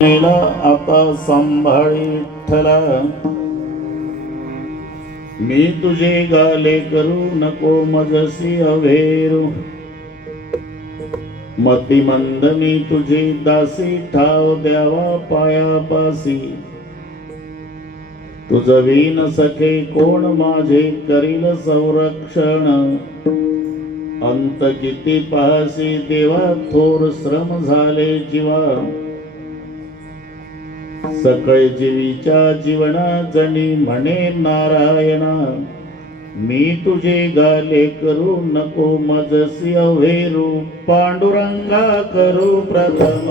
केला आता सांभाळी विठ्ठला, मी तुझे गाले करू नको मजसी अभेरू. मती मंद मी तुझी दासी, ठाव द्यावा पायापासी. तुझ विन सखे कोण माझे करील संरक्षण. अंत किती पाहसी देवा, थोर श्रम झाले जीवा. सकळ जीवीच्या जीवना जणी म्हणे नारायणा, मी तुझे गाले करू नको मजसी अभेरू. पांडुरंगा करू प्रथम,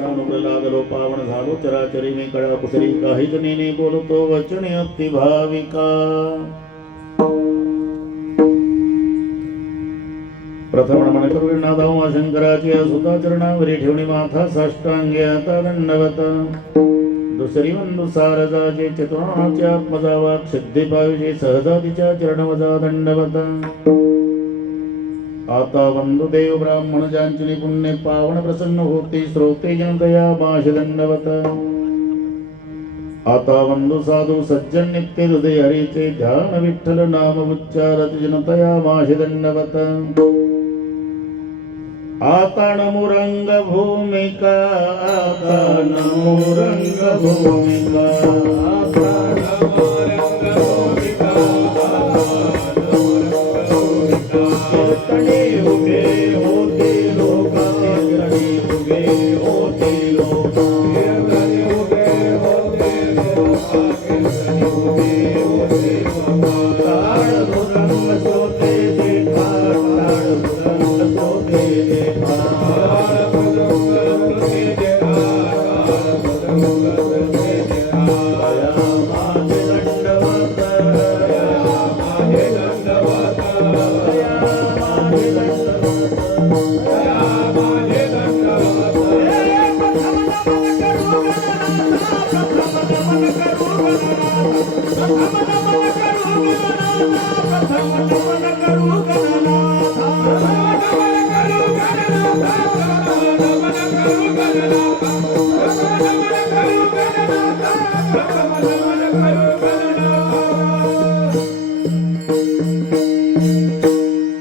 अनुग्रह पावन झालो चराचरी मी कळा कुसरी. काहीच नेने बोलतो वचने अति भाविका. प्रथम नमन करू नादाव शंकराची सुधा चरणावरी ठेवणी माथा साष्टांगे आता दंडवत. दुसरी वंदू सारदाचे चतुर्णाच्या आत्मजावा सिद्धी पाविजे सहजातीच्या चरणवजा दंडवत. आता वंदुदेव ब्राह्मण जांचनी पुण्य पावन प्रसन्न होती श्रोते जनतया माश दंडवत. आता वंदु साधू सज्जन नित्य हृदय हरीचे ध्यान विठ्ठल नाम उच्चारत जनतया माश दंडवत. आता नमो रंग भूमिका, आता नमो रंग भूमिका, आता नमो रंग भूमिका. कीर्तने उभे होते लोक, कीर्तने उभे होते लोक, कीर्तने उभे होते लोक, कीर्तने उभे होते लोक. ताळ मृदंग सोते देखा, ताळ मृदंग सोते देखा, ताळ मृदंग सोते देखा, ताळ मृदंग सोते देखा. दया माझे दंडवत, दया माझे दंडवत, दया माझे दंडवत, दया माझे दंडवत.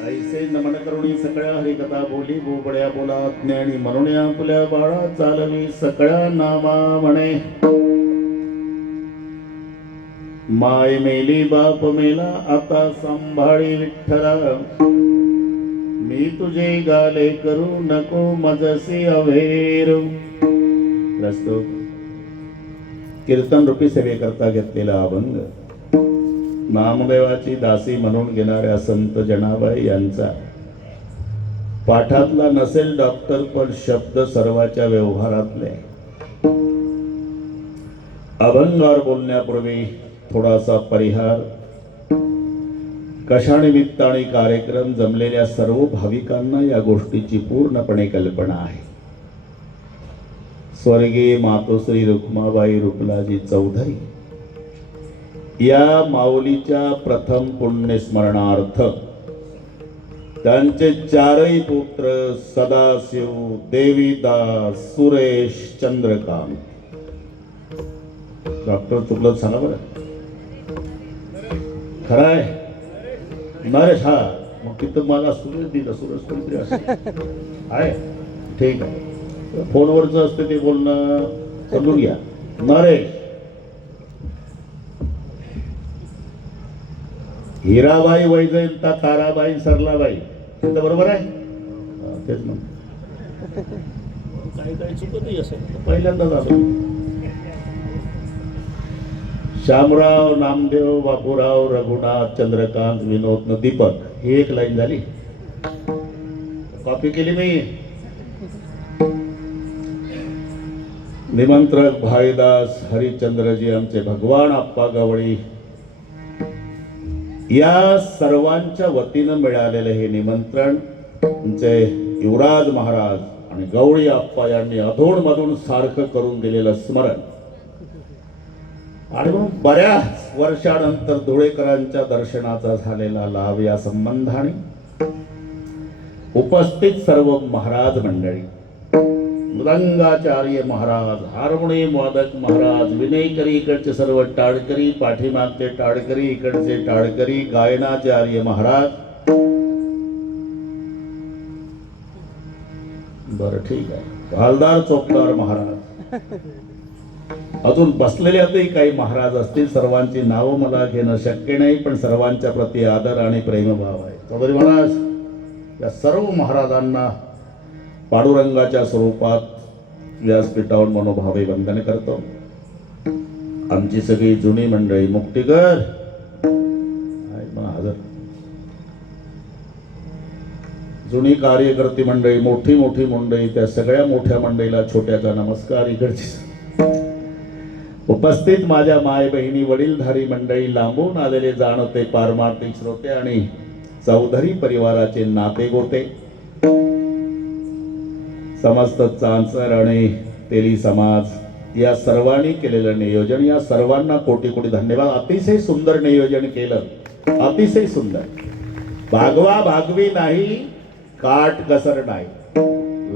ऐसे नमन करुणी सकळ्या हरिकथा बोली बोबड्या बोला ज्ञानी म्हणून आपल्या बाळा चालवी सकळ्या नामा म्हणे. माय मेली बाप मेला आता सांभाळी विठ्ठला, मी तुझे गाले करू नको मजसी अभेरू. प्रस्तुत कीर्तन रूपी सेवेकरता घेतलेला अभंग नामदेवाची दासी म्हणून घेणाऱ्या संत जनाबाई यांचा. पाठातला नसेल डॉक्टर पण शब्द सर्वाच्या व्यवहारातले. अभंगावर बोलण्यापूर्वी थोडासा परिहार. कशानिमित्ताने कार्यक्रम जमलेल्या सर्व भाविकांना या गोष्टीची पूर्णपणे कल्पना आहे. स्वर्गीय मातोश्री रुक्माबाई रुपलाजी चौधरी या माऊलीच्या प्रथम पुण्यस्मरणार्थ त्यांचे चारही पुत्र सदाशिव, देवीदास, सुरेश, चंद्रकांत. डॉक्टर चुकलं सांगा बरं. खरं आहे नरेश? हा, मग तिथं मला सुरेश दिलं. सुरेश कोणतरी असं आहे. ठीक आहे, फोनवरचं असते ते बोलणं समजून घ्या. नरेश, हिराबाई वैजयंता ताराबाई सरलाबाई, तिथं बरोबर आहे? तेच म्हणतो. काही काही चुकतही असेल, पहिल्यांदाच आलो. श्यामराव, नामदेव, बापूराव, रघुनाथ, चंद्रकांत, विनोद, दीपक. ही एक लाईन झाली. कॉपी केली मी. निमंत्रक भाईदास हरिश्चंद्रजी, आमचे भगवान आप्पा गवळी, या सर्वांच्या वतीनं मिळालेले हे निमंत्रण आमचे युवराज महाराज आणि गवळी आप्पा यांनी अधोडमधून सारखं करून दिलेलं स्मरण, आणि म्हणून बऱ्याच वर्षानंतर धुळेकरांच्या दर्शनाचा झालेला लाभ या संबंधाने उपस्थित सर्व महाराज मंडळी, मृदंगाचार्य महाराज, हार्मोनियम वादक महाराज, विनयकरी इकडचे सर्व टाळकरी, पाठीमागचे टाळकरी, इकडचे टाळकरी, गायनाचार्य महाराज. बरं ठीक आहे, हवालदार चोपदार महाराज, अजून बसलेल्यातही काही महाराज असतील. सर्वांची नावं मला घेणं शक्य नाही, पण सर्वांच्या प्रती आदर आणि प्रेमभाव आहे. चौधरी महाराज, या सर्व महाराजांना पांडुरंगाच्या स्वरूपात व्यासपीठावर मनोभावे वंदन करतो. आमची सगळी जुनी मंडळी, मुक्तीकर हजर, जुनी कार्यकर्ती मंडळी, मोठी मोठी मंडळी, त्या सगळ्या मोठ्या मंडळीला छोट्याचा नमस्कार. इकडची उपस्थित माझ्या माय बहिणी, वडीलधारी मंडळी, लांबून आलेले जाणते पारमार्थिक श्रोते आणि चौधरी परिवाराचे नाते गोते, समस्त चांचर आणि तेली समाज, या सर्वांनी केलेलं नियोजन, या सर्वांना कोटी कोटी धन्यवाद. अतिशय सुंदर नियोजन केलं, अतिशय सुंदर. भागवा भागवी नाही, काट कसर नाही.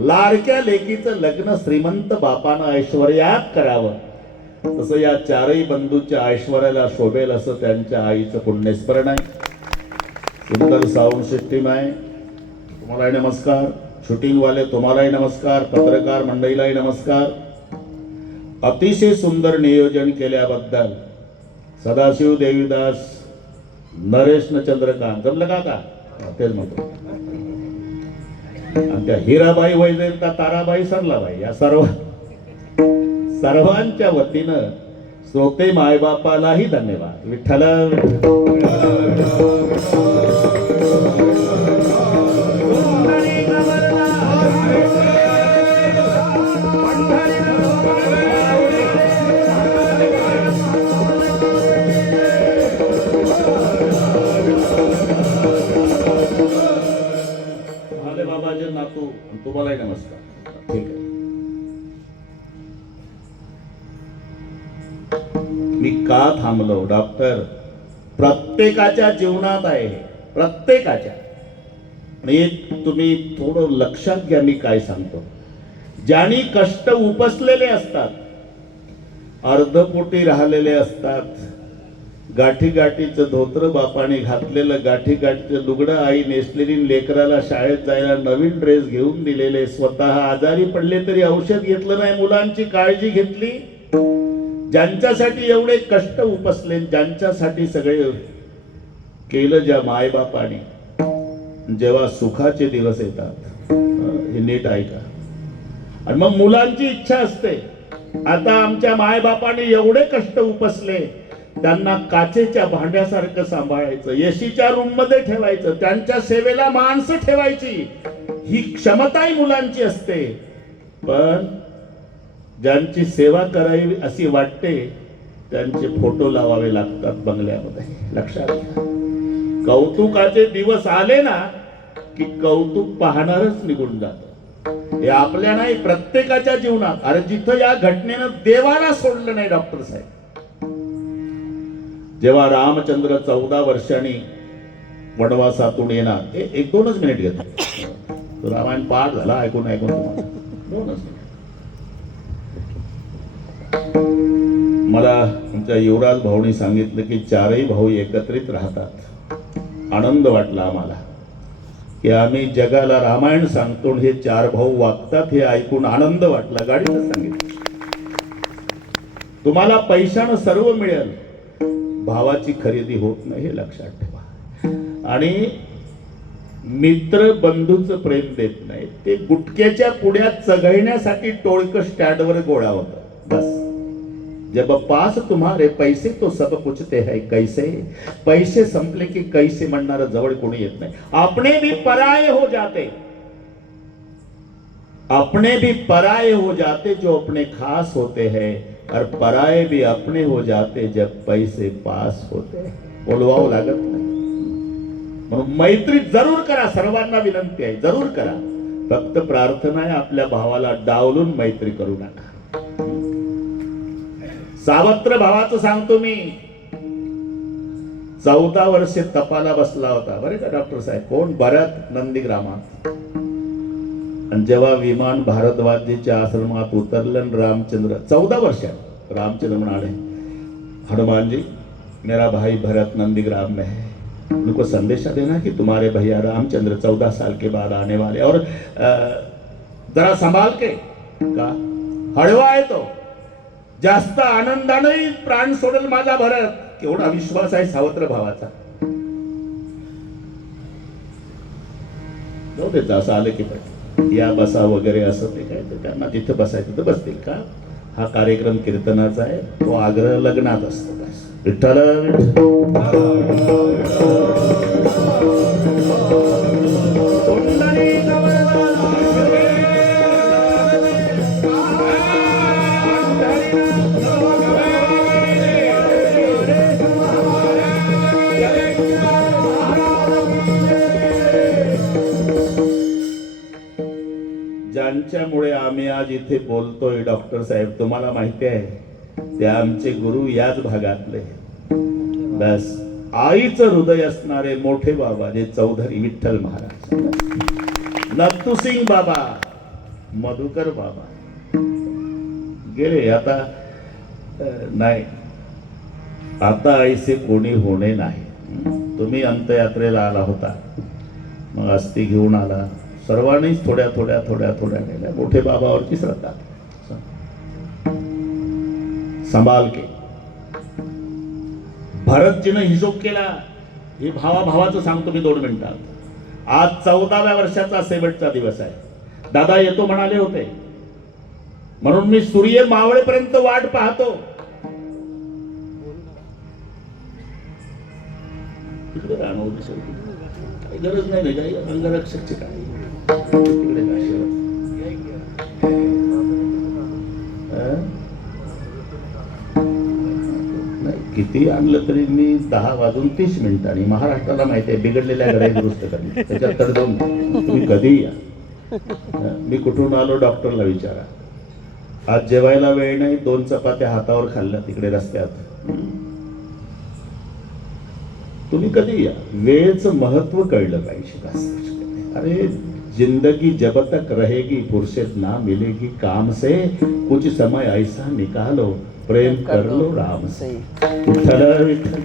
लाडक्या लेकीचं लग्न श्रीमंत बापानं ऐश्वर्यात करावं, तसं या चारही बंधूच्या ऐश्वर्याला शोभेल असं त्यांच्या आईचं पुण्यस्मरण आहे. सुंदर साऊंड सिस्टीम आहे. तुम्हालाही नमस्कार. शूटिंगवाले तुम्हालाही नमस्कार. पत्रकार मंडळीलाही नमस्कार. अतिशय सुंदर नियोजन केल्याबद्दल सदाशिव, देवीदास, नरेश न चंद्रकांत, जमलं का? तेच म्हणतो. आणि त्या हिराबाई वैजयंता ताराबाई सरलाबाई, या सर्वांच्या वतीनं श्रोते मायबापालाही धन्यवाद. विठ्ठल बाबाचे नातू, तुम्हालाही नमस्कार. ठीक आहे, मी का थांबलो डॉक्टर? प्रत्येकाच्या जीवनात आहे, प्रत्येकाच्या. आणि तुम्ही थोडं लक्षात घ्या मी काय सांगतो. ज्यांनी कष्ट उपसलेले असतात, अर्धपोटी राहिलेले असतात, गाठी गाठीचं धोत्र बापाने घातलेलं, गाठी गाठीचं लुगडं आई नेसलेली, लेकराला शाळेत जायला नवीन ड्रेस घेऊन दिलेले, स्वतः आजारी पडले तरी औषध घेतलं नाही, मुलांची काळजी घेतली, ज्यांच्यासाठी एवढे कष्ट उपसले, ज्यांच्यासाठी सगळे केलं ज्या मायबापाने, जेव्हा सुखाचे दिवस येतात, हे नीट ऐका. आणि मग मुलांची इच्छा असते, आता आमच्या मायबापाने एवढे कष्ट उपसले, त्यांना काचेच्या भांड्यासारखं सांभाळायचं, एसीच्या रूम मध्ये ठेवायचं, त्यांच्या सेवेला माणसं ठेवायची, ही क्षमताही मुलांची असते. पण ज्यांची सेवा करावी अशी वाटते, त्यांचे फोटो लावावे लागतात बंगल्यामध्ये. लक्षात घ्या. कौतुकाचे दिवस आले ना की कौतुक पाहणारच निघून जातं. हे आपल्या नाही, प्रत्येकाच्या जीवनात. अरे जिथं या घटनेनं देवाला सोडलं नाही डॉक्टर साहेब. जेव्हा रामचंद्र 14 वर्षांनी वनवासातून येणार. एक दोनच मिनिट घेतो. तो रामायण पाठ झाला ऐकून ऐकून तुम्हाला. दोनच मिनिट. मला आमच्या युवराज भाऊनी सांगितलं की चारही भाऊ एकत्रित राहतात. आनंद वाटला आम्हाला की आम्ही जगाला रामायण सांगतो हे चार भाऊ वागतात हे ऐकून आनंद वाटला. गाडीतच सांगितलं तुम्हाला पैशानं सर्व मिळेल, भावाची खरेदी होत नाही हे लक्षात ठेवा. आणि मित्र बंधूचं प्रेम देत नाही, ते गुटक्याच्या पुड्यात चघळण्यासाठी टोळकं स्टँडवर गोळा होतं. बस जब पास तुम्हारे पैसे तो सब पूछते हैं कैसे, पैसे संपले की कैसे म्हणणारा जवळ कोणी येत नाही. अपने भी पराये हो जाते, अपने भी पराये हो जाते जो अपने खास होते हैं, और पराये भी अपने हो जाते जब पैसे पास होते. बोलवावं लागत नाही. म्हणून मैत्री जरूर करा, सर्वांना विनंती आहे, जरूर करा. फक्त प्रार्थना आहे आपल्या भावाला डावलून मैत्री करू नका. सावत्र भावाचं सांगतो मी, 14 वर्षे तपाला बसला होता बरे का डॉक्टर साहेब. कोण? भरत नंदीग्रामात. आणि जेव्हा विमान भारद्वाजीच्या आश्रमात उतरलं रामचंद्र 14 वर्षात, रामचंद्र म्हणाले हनुमान जी मेरा भाई भरत नंदीग्राम में है, उनको संदेशा देना कि तुम्हारे भैया रामचंद्र 14 साल के बाद आने वाले, और जरा संभाल के का हळवा आहे तो, जास्त आनंदाने प्राण सोडेल माझा भरत. केवढा विश्वास आहे सावत्र भावाचा. जाऊ देत असं आलं की या बसा वगैरे असं ते काय, तर त्यांना जिथं बसायचं तर बसतील का. हा कार्यक्रम कीर्तनाचा आहे, तो आग्रह लग्नात असतो. विठ्ठल ज्यांच्यामुळे आम्ही आज इथे बोलतोय डॉक्टर साहेब, तुम्हाला माहिती आहे ते आमचे गुरु याच भागातले. बस आईचं हृदय असणारे मोठे बाबा जे चौधरी विठ्ठल महाराज, नत्तुसिंग बाबा, मधुकर बाबा गेले. आता नाही, आता ऐसे कोणी होणे नाही. तुम्ही अंत्ययात्रेला आला होता, मग अस्थी घेऊन आला, सर्वांनीच थोड्या थोड्या थोड्या थोड्या नेल्या. मोठे बाबावरची श्रद्धा. संभाल के. भरतजीनं हिशोब केला. हे भावाचं सांगतो मी 2 मिनिटात. आज 14व्या वर्षाचा शेवटचा दिवस आहे. दादा येतो म्हणाले होते, म्हणून मी सूर्य मावळेपर्यंत वाट पाहतो. तिकडे राहणं काही गरज नाही, काही अंगरक्षकचे काय तिकडे किती आणलं तरी मी 10 वाजून 30 मिनिटांनी. महाराष्ट्राला माहिती आहे बिघडलेल्या घड्या दुरुस्त करणे, त्याच्यात तडजोड. तुम्ही कधी या. मी कुठून आलो डॉक्टरला विचारा. आज जेवायला वेळ नाही, 2 चपात्या हातावर खाल्ल्या तिकडे रस्त्यात. तुम्ही कधी या. वेळेचं महत्व कळलं पाहिजे. अरे जिंदगी जब तक रहेगी फुर्सत ना मिलेगी काम से, कुछ समय ऐसा निकालो प्रेम कर लो राम से. विठ्ठल विठ्ठल.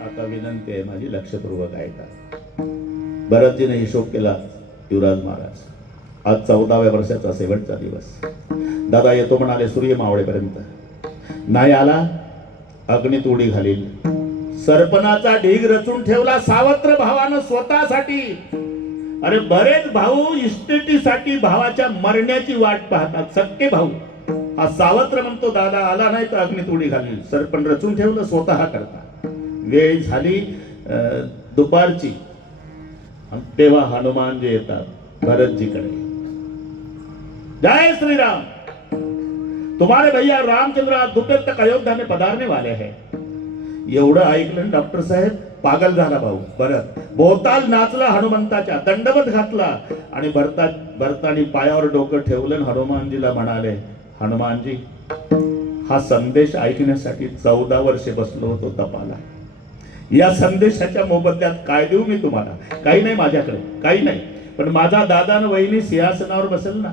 आता विनंती आहे माझी, लक्षपूर्वक ऐका. भरतजीने हिशोब केला. युवराज महाराज आज 14व्या वर्षाचा शेवटचा दिवस. दादा येतो म्हणाले सूर्य मावळेपर्यंत. नाही आला अग्नीत उडी घालील. सरपणाचा ढीग रचून ठेवला सावत्र भावानं स्वतःसाठी. अरे बरेच भाऊ इस्टेटीसाठी भावाच्या मरण्याची वाट पाहतात. सक्के भाऊ. हा सावत्र म्हणतो दादा आला नाही तर अग्नीत उडी घालील. सरपण रचून ठेवलं स्वतः करता. वेळ झाली दुपारची, तेव्हा हनुमान जे येतात भरतजीकडे. जय श्री राम. तुम्हारे भैया रामचंद्र दोपहर तक अयोध्या में पधारने वाले हैं. एवढं ऐकलं डॉक्टर साहेब पागल झाला भाऊ भरत. भोवताल नाचला हनुमंताच्या, दंडवत घातला आणि भरतानी पायावर डोकं ठेवलं आणि हनुमानजीला म्हणाले, हनुमानजी हा संदेश ऐकण्यासाठी 14 वर्षे बसलो होतो तपाला. या संदेशाच्या मोबदल्यात काय देऊ मी तुम्हाला? काही नाही माझ्याकडे, काही नाही. पण माझा दादा आणि वहिनी सिंहासनावर बसेल ना,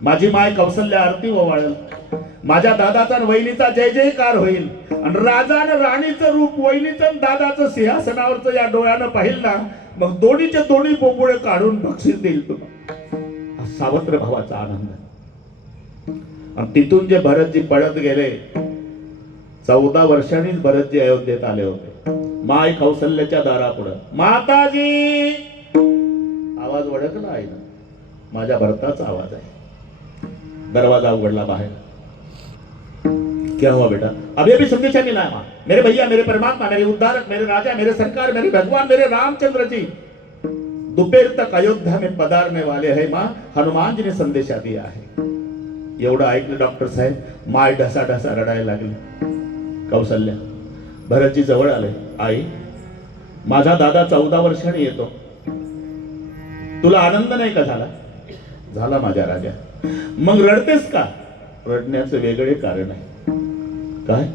माझी माय कौशल्या आरती ओवाळेल, माझ्या दादाचा आणि वहिनीचा जय जयकार होईल आणि राजा आणि राणीचं रूप वहिनीचं आणि दादाचं सिंहासनावरचं या डोळ्यानं पाहिल ना, मग दोन्हीचे दोन्ही पोपुळे काढून बक्षीस देईल तुम्हाला. सावत्र भावाचा आनंद. आणि तिथून जे भरतजी पळत गेले, 14 वर्षांनीच भरतजी अयोध्येत आले होते. माय कौशल्याच्या दारापुढं, माताजी आवाज वळखला आहे ना, माझ्या भरताचा आवाज आहे. दरवाजा उघडला बाहेर. क्या हुआ बेटा? अभी अभी संदेशा मिला है मां. मेरे भैया, मेरे परमात्मा, मेरे उद्धारक, मेरे राजा, मेरे सरकार, मेरे भगवान, मेरे रामचंद्र जी दोपहर तक अयोध्या में पधारने वाले हैं मां. हनुमान जी ने संदेशा दिया है. एवढं ऐकलं डॉक्टर साहेब, माय ढसा ढसा रडायला लागली. कौशल्या भरतजी जवळ आले. आई, माझा दादा 14 वर्षांनी येतो, तुला आनंद नाही का झाला? झाला माझ्या राजा. मग रडतेस का? रडण्याचं वेगळे कारण आहे. काय?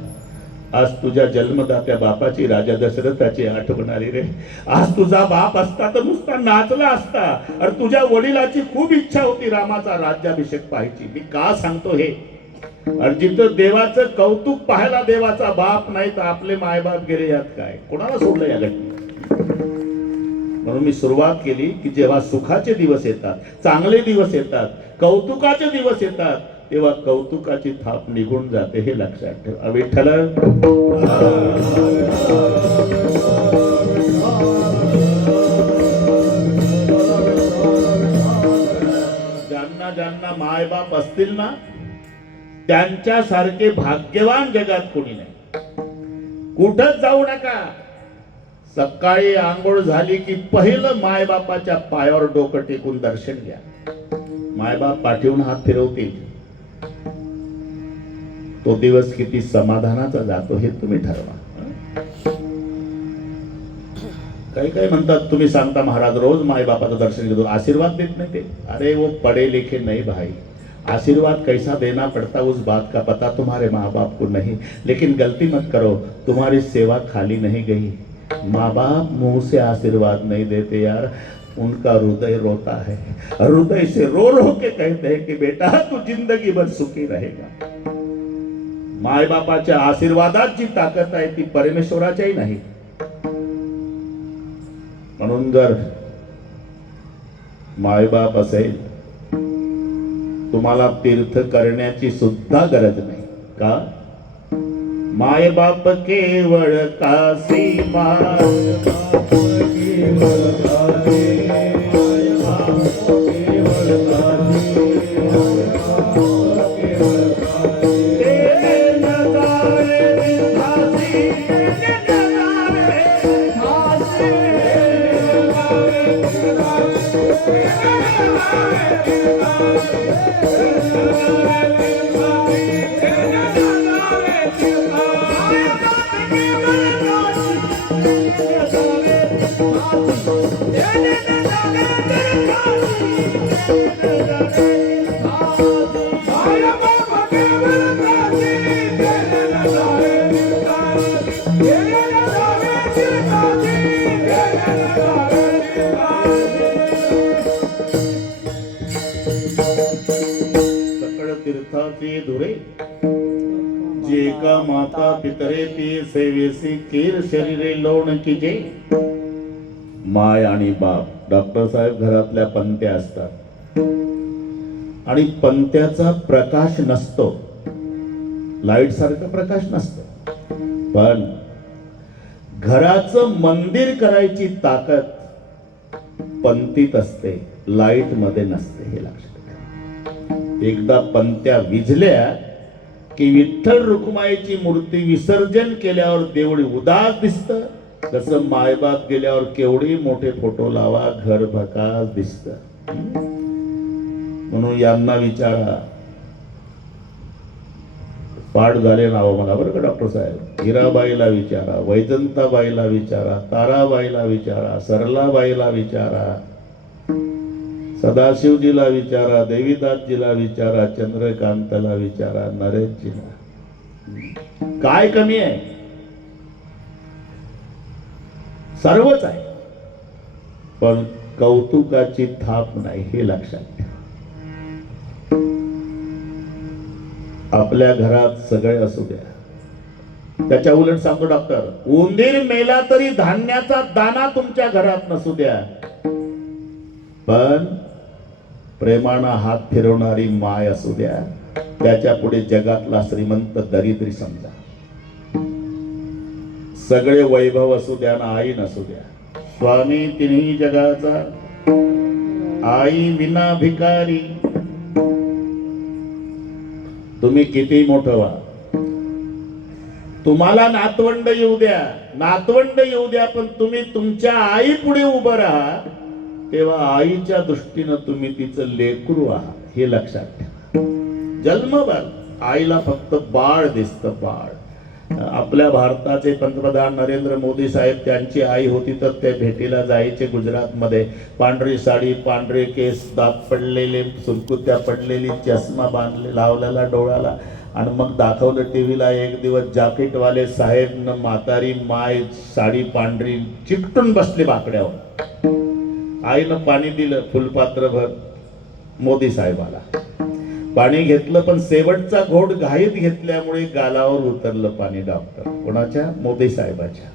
आज तुझ्या जन्मदात्या बापाची, राजा दशरथाची आठवण आली रे. आज तुझा बाप असता तर नुसता नाचला असता. अरे तुझ्या वडिलाची खूप इच्छा होती रामाचा राज्याभिषेक पाहायची. मी का सांगतो हे? आणि जिथं देवाचं कौतुक पाहायला देवाचा बाप नाही तर आपले मायबाप गेले यात काय? कोणाला सोडलं या घटनेत? म्हणून मी सुरुवात केली की जेव्हा सुखाचे दिवस येतात, चांगले दिवस येतात, कौतुकाचे दिवस येतात, तेव्हा कौतुकाची थाप निघून जाते, हे लक्षात ठेवा. विठ्ठल ज्यांना ज्यांना मायबाप असतील ना, त्यांच्यासारखे भाग्यवान जगात कोणी नाही. कुठंच जाऊ नका. सकाळी आंघोळ झाली की पहिलं मायबापाच्या पायावर डोकं टेकून दर्शन घ्या. मायबाप पाठीवून हात फिरवतील. तो दिवस किती समाधानाचा जातो हे तुम्ही ठरवा. काही काही म्हणतात, तुम्ही सांगता महाराज रोज मायबापाचं दर्शन घेतो, आशीर्वाद देत नाही ते. अरे वो पढ़े लिखे नहीं भाई, आशीर्वाद कैसा देना पड़ता उस बात का पता तुम्हारे माँ बाप को नहीं. लेकिन गलती मत करो, तुम्हारी सेवा खाली नहीं गई. माँ बाप मुंह से आशीर्वाद नहीं देते यार, उनका हृदय रोता है. हृदय से रो रो के कहते हैं कि बेटा तू जिंदगी भर सुखी रहेगा. माय बापाच्या आशीर्वादात जी ताकद आहे ती परमेश्वराच्याही नाही. म्हणून जर मायबाप असेल, तुम्हाला तीर्थ करण्याची सुद्धा गरज नाही. का? माय बाप केवळ काशी, माय बाप केवळ काशी, माय बाप केवळ काशी, माय बाप केवळ काशी. तेरे नजारे दिखासी, तेरे नजारे दिखासी, तीर्थाची धुरे जे का माता पितरे ती सेवेसी कीर शरीरे लोण की जे. माय आणि बाप, डॉक्टर साहेब घरातल्या पंत्या असतात आणि पंत्याचा प्रकाश नसतो, लाईट सारखा प्रकाश नसतो. पण घराचं मंदिर करायची ताकद पंतीत असते, लाईट मध्ये नसते, हे लक्षात. एकदा पंत्या विझल्या की विठ्ठल रुक्माईची मूर्ती विसर्जन केल्यावर देवळी उदास दिसत, तसं मायबाप गेल्यावर केवढी मोठे फोटो लावा घर भकास दिसत. म्हणून यांना विचारा, पाठ झाले नाव मला बरं का डॉक्टर साहेब. हिराबाईला विचारा, वैजंताबाईला विचारा, ताराबाईला विचारा, सरलाबाईला विचारा, सदाशिवजीला विचारा, देवीदासजीला विचारा, चंद्रकांतला विचारा, नरेशजीला. काय कमी आहे? सर्वच आहे, पण कौतुकाची थाप नाही, हे लक्षात ठेवा. आपल्या घरात सगळे असू द्या, त्याच्या उलट सांगतो डॉक्टर, उंदीर मेला तरी धान्याचा दाना तुमच्या घरात नसू द्या, पण प्रेमानं हात फिरवणारी माय असू द्या, त्याच्या पुढे जगातला श्रीमंत दरिद्री समजा. सगळे वैभव असू द्या ना आई नसू द्या, स्वामी तिन्ही जगाचा, आई विना भिकारी. तुम्ही किती मोठं व्हा, तुम्हाला नातवंड येऊ द्या, नातवंड येऊ द्या, पण तुम्ही तुमच्या आई पुढे उभं राहा, तेव्हा आईच्या दृष्टीनं तुम्ही तिचं लेकरू आहात, हे लक्षात ठेवा. जन्मभर आईला फक्त बाळ दिसतं, बाळ. आपल्या भारताचे पंतप्रधान नरेंद्र मोदी साहेब, त्यांची आई होती तर ते भेटीला जायचे गुजरातमध्ये. पांढरी साडी, पांढरे केस, दात पडलेले, सुरकुत्या पडलेली, चष्मा बांधले लावलेला डोळ्याला, आणि मग दाखवलं टीव्हीला एक दिवस जॅकेटवाले साहेब न म्हातारी माय, साडी पांढरी, चिकटून बसली बाकड्यावर. आईनं पाणी दिलं फुलपात्रभर मोदी साहेबाला. पाणी घेतलं, पण शेवटचा घोट घाईत घेतल्यामुळे गालावर उतरलं पाणी. डॉक्टर कोणाच्या? मोदी साहेबाच्या.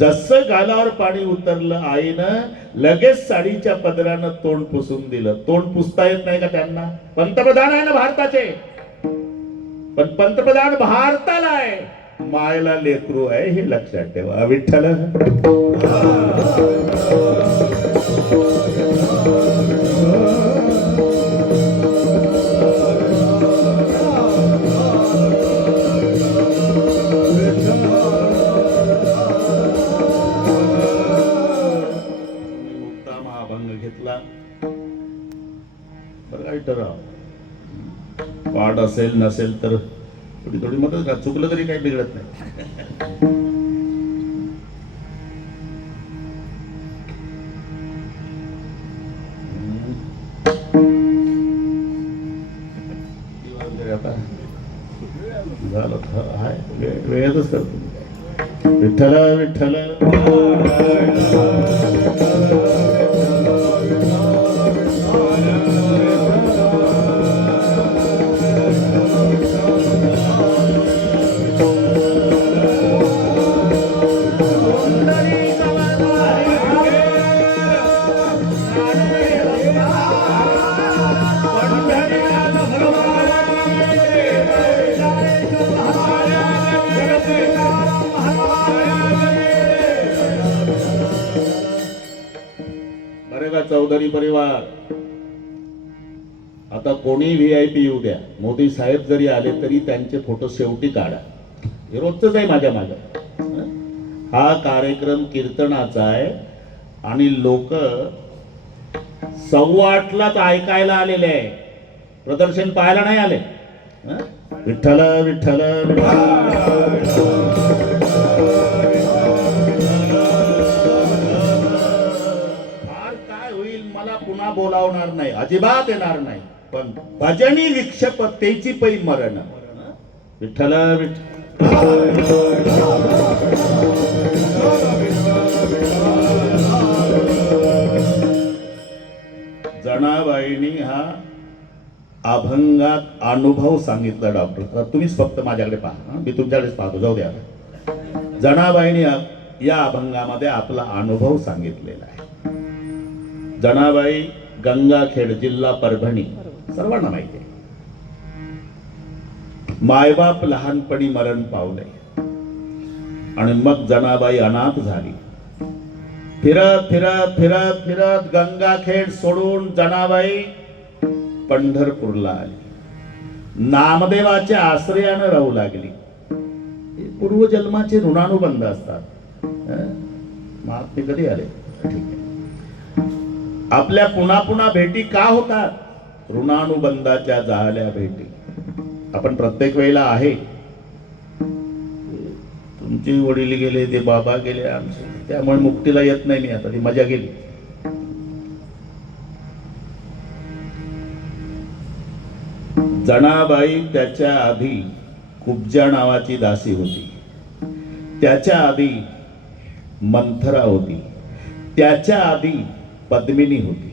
जसं गालावर पाणी उतरलं, आईनं लगेच साडीच्या पदरानं तोंड पुसून दिलं. तोंड पुसता येत नाही का त्यांना? पंतप्रधान आहे ना भारताचे, पण पंतप्रधान भारताला आहे, मायला लेकरू आहे, हे लक्षात ठेवा. विठ्ठल घेतला बरं, ठराव पाठ असेल नसेल तर थोडी थोडी मदत करा, चुकलं तरी काही बिघडत नाही. झालं हाय, वेळेतच करतो. विठ्ठल विठ्ठल चौधरी परिवार. आता कोणी VIP येऊ द्या, मोदी साहेब जरी आले तरी त्यांचे फोटो शेवटी काढा, हे रोजच आहे माझ्या मागे. हा कार्यक्रम कीर्तनाचा आहे आणि लोक 8:15लाच ऐकायला आलेले आहे, प्रदर्शन पाहायला नाही आले. विठ्ठल विठ्ठल पुन्हा बोलावणार नाही, अजिबात येणार नाही, पण भजनी विक्षेपतेची पै मरण. विठ्ठल जनाबाईंनी हा अभंगात अनुभव सांगितला. डॉक्टर तुम्हीच फक्त माझ्याकडे पहा, मी तुमच्याकडेच पाहतो, जाऊ द्या. जनाबाईंनी या अभंगामध्ये आपला अनुभव सांगितलेला आहे. जनाबाई गंगाखेड, जिल्हा परभणी, सर्वांना माहिती आहे. मायबाप लहानपणी मरण पावले आणि मग जनाबाई अनाथ झाली. फिरत फिरत फिरत फिरत गंगाखेड सोडून जनाबाई पंढरपूरला आली. नामदेवाच्या आश्रयानं राहू लागली. पूर्वजन्माचे ऋणानुबंध असतात. मग ते कधी आले? ठीक आहे. आपल्या पुन्हा पुन्हा भेटी का होतात? ऋणानुबंधाच्या झाल्या भेटी. आपण प्रत्येक वेळेला आहे. तुमचे वडील गेले, ते बाबा गेले आमचे, त्यामुळे मुक्तीला येत नाही मी आता, ती मजा गेली. जनाबाई त्याच्या आधी कुब्जा नावाची दासी होती, त्याच्या आधी मंथरा होती, त्याच्या आधी पद्मिनी होती.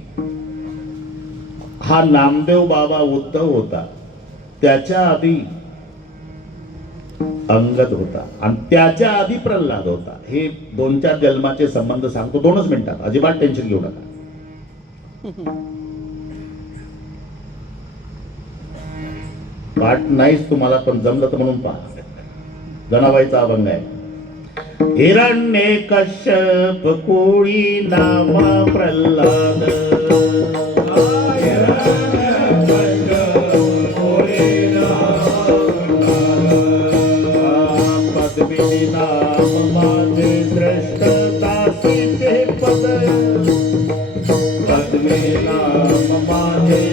हा नामदेव बाबा उद्धव होता, त्याच्या आधी अंगद होता आणि त्याच्या आधी प्रल्हाद होता. हे 2-4 जन्माचे संबंध सांगतो 2च मिनिटात, अजिबात टेन्शन घेऊ नका. पाठ नाहीच तुम्हाला, पण जमलं तर म्हणून पहा. जनाबाईचा अभंग आहे. हिरण्य कश्यप कोळी नाम प्रल्हाद, पद्मिनी नाम माझे श्रेष्ठ दासीचे पद, पद्मिनी नाम माझे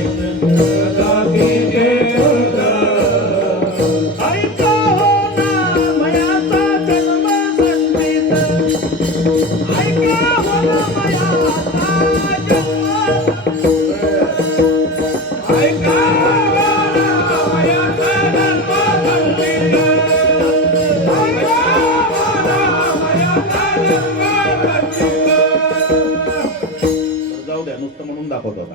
दासीचे पद. ऐका हो नामयाचा जन्म संचित, ऐका हो नामयाचा जन्म, ऐका नुसतं म्हणून दाखवत होता.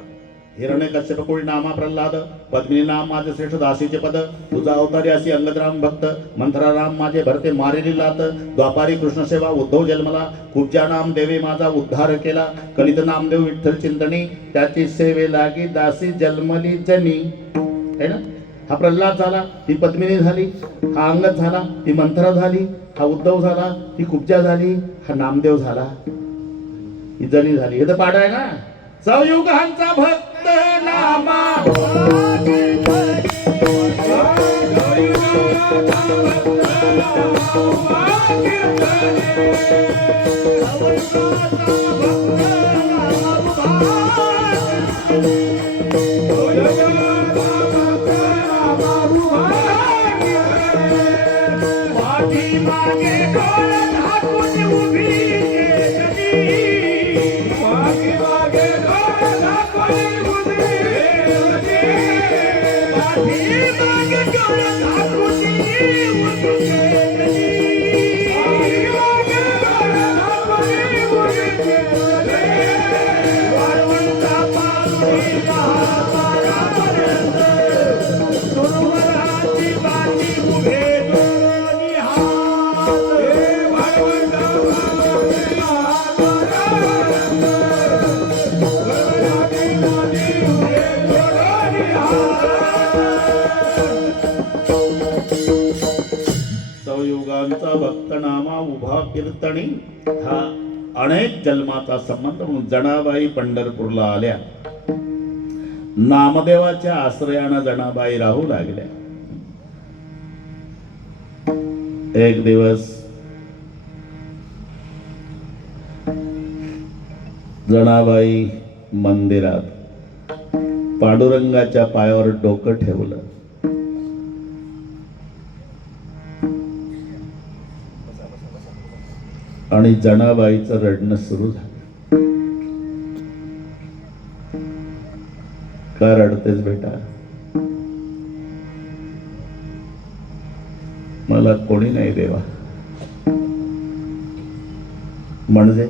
हिरण्य कश्यप कोळी नामा प्रल्हाद, पद्मिनी नाम माझे श्रेष्ठ दासीचे पद, तुझा अवतारी अशी अंगदराम भक्त, मंथरा राम माझे भरते मारेली लात, द्वापारी कृष्ण सेवा उद्धव जन्मला, कुब्जा नाम देवे माझा उद्धार केला, कलित नामदेव विठ्ठल चिंतनी, त्याची सेवे लागी दासी जन्मली जनी. है ना? हा प्रल्हाद झाला, ती पद्मिनी झाली, हा अंगद झाला, ती मंथरा झाली, हा उद्धव झाला, ती कुब्जा झाली, हा नामदेव झाला, ही जनी झाली. हे तर पाठ आहे ना. सवयुगांचा भक्त नामा भक्त नामा उभा कीर्तनी. हा अनेक जन्माचा संबंध म्हणून जनाबाई पंढरपूरला आल्या. नामदेवाच्या आश्रयानं जनाबाई राहू लागल्या. एक दिवस जनाबाई मंदिरात पांडुरंगाच्या पायावर डोकं ठेवलं आणि जनाबाईचं रडणं सुरू झालं. का रडतेस बेटा? मला कोणी नाही देवा. म्हणजे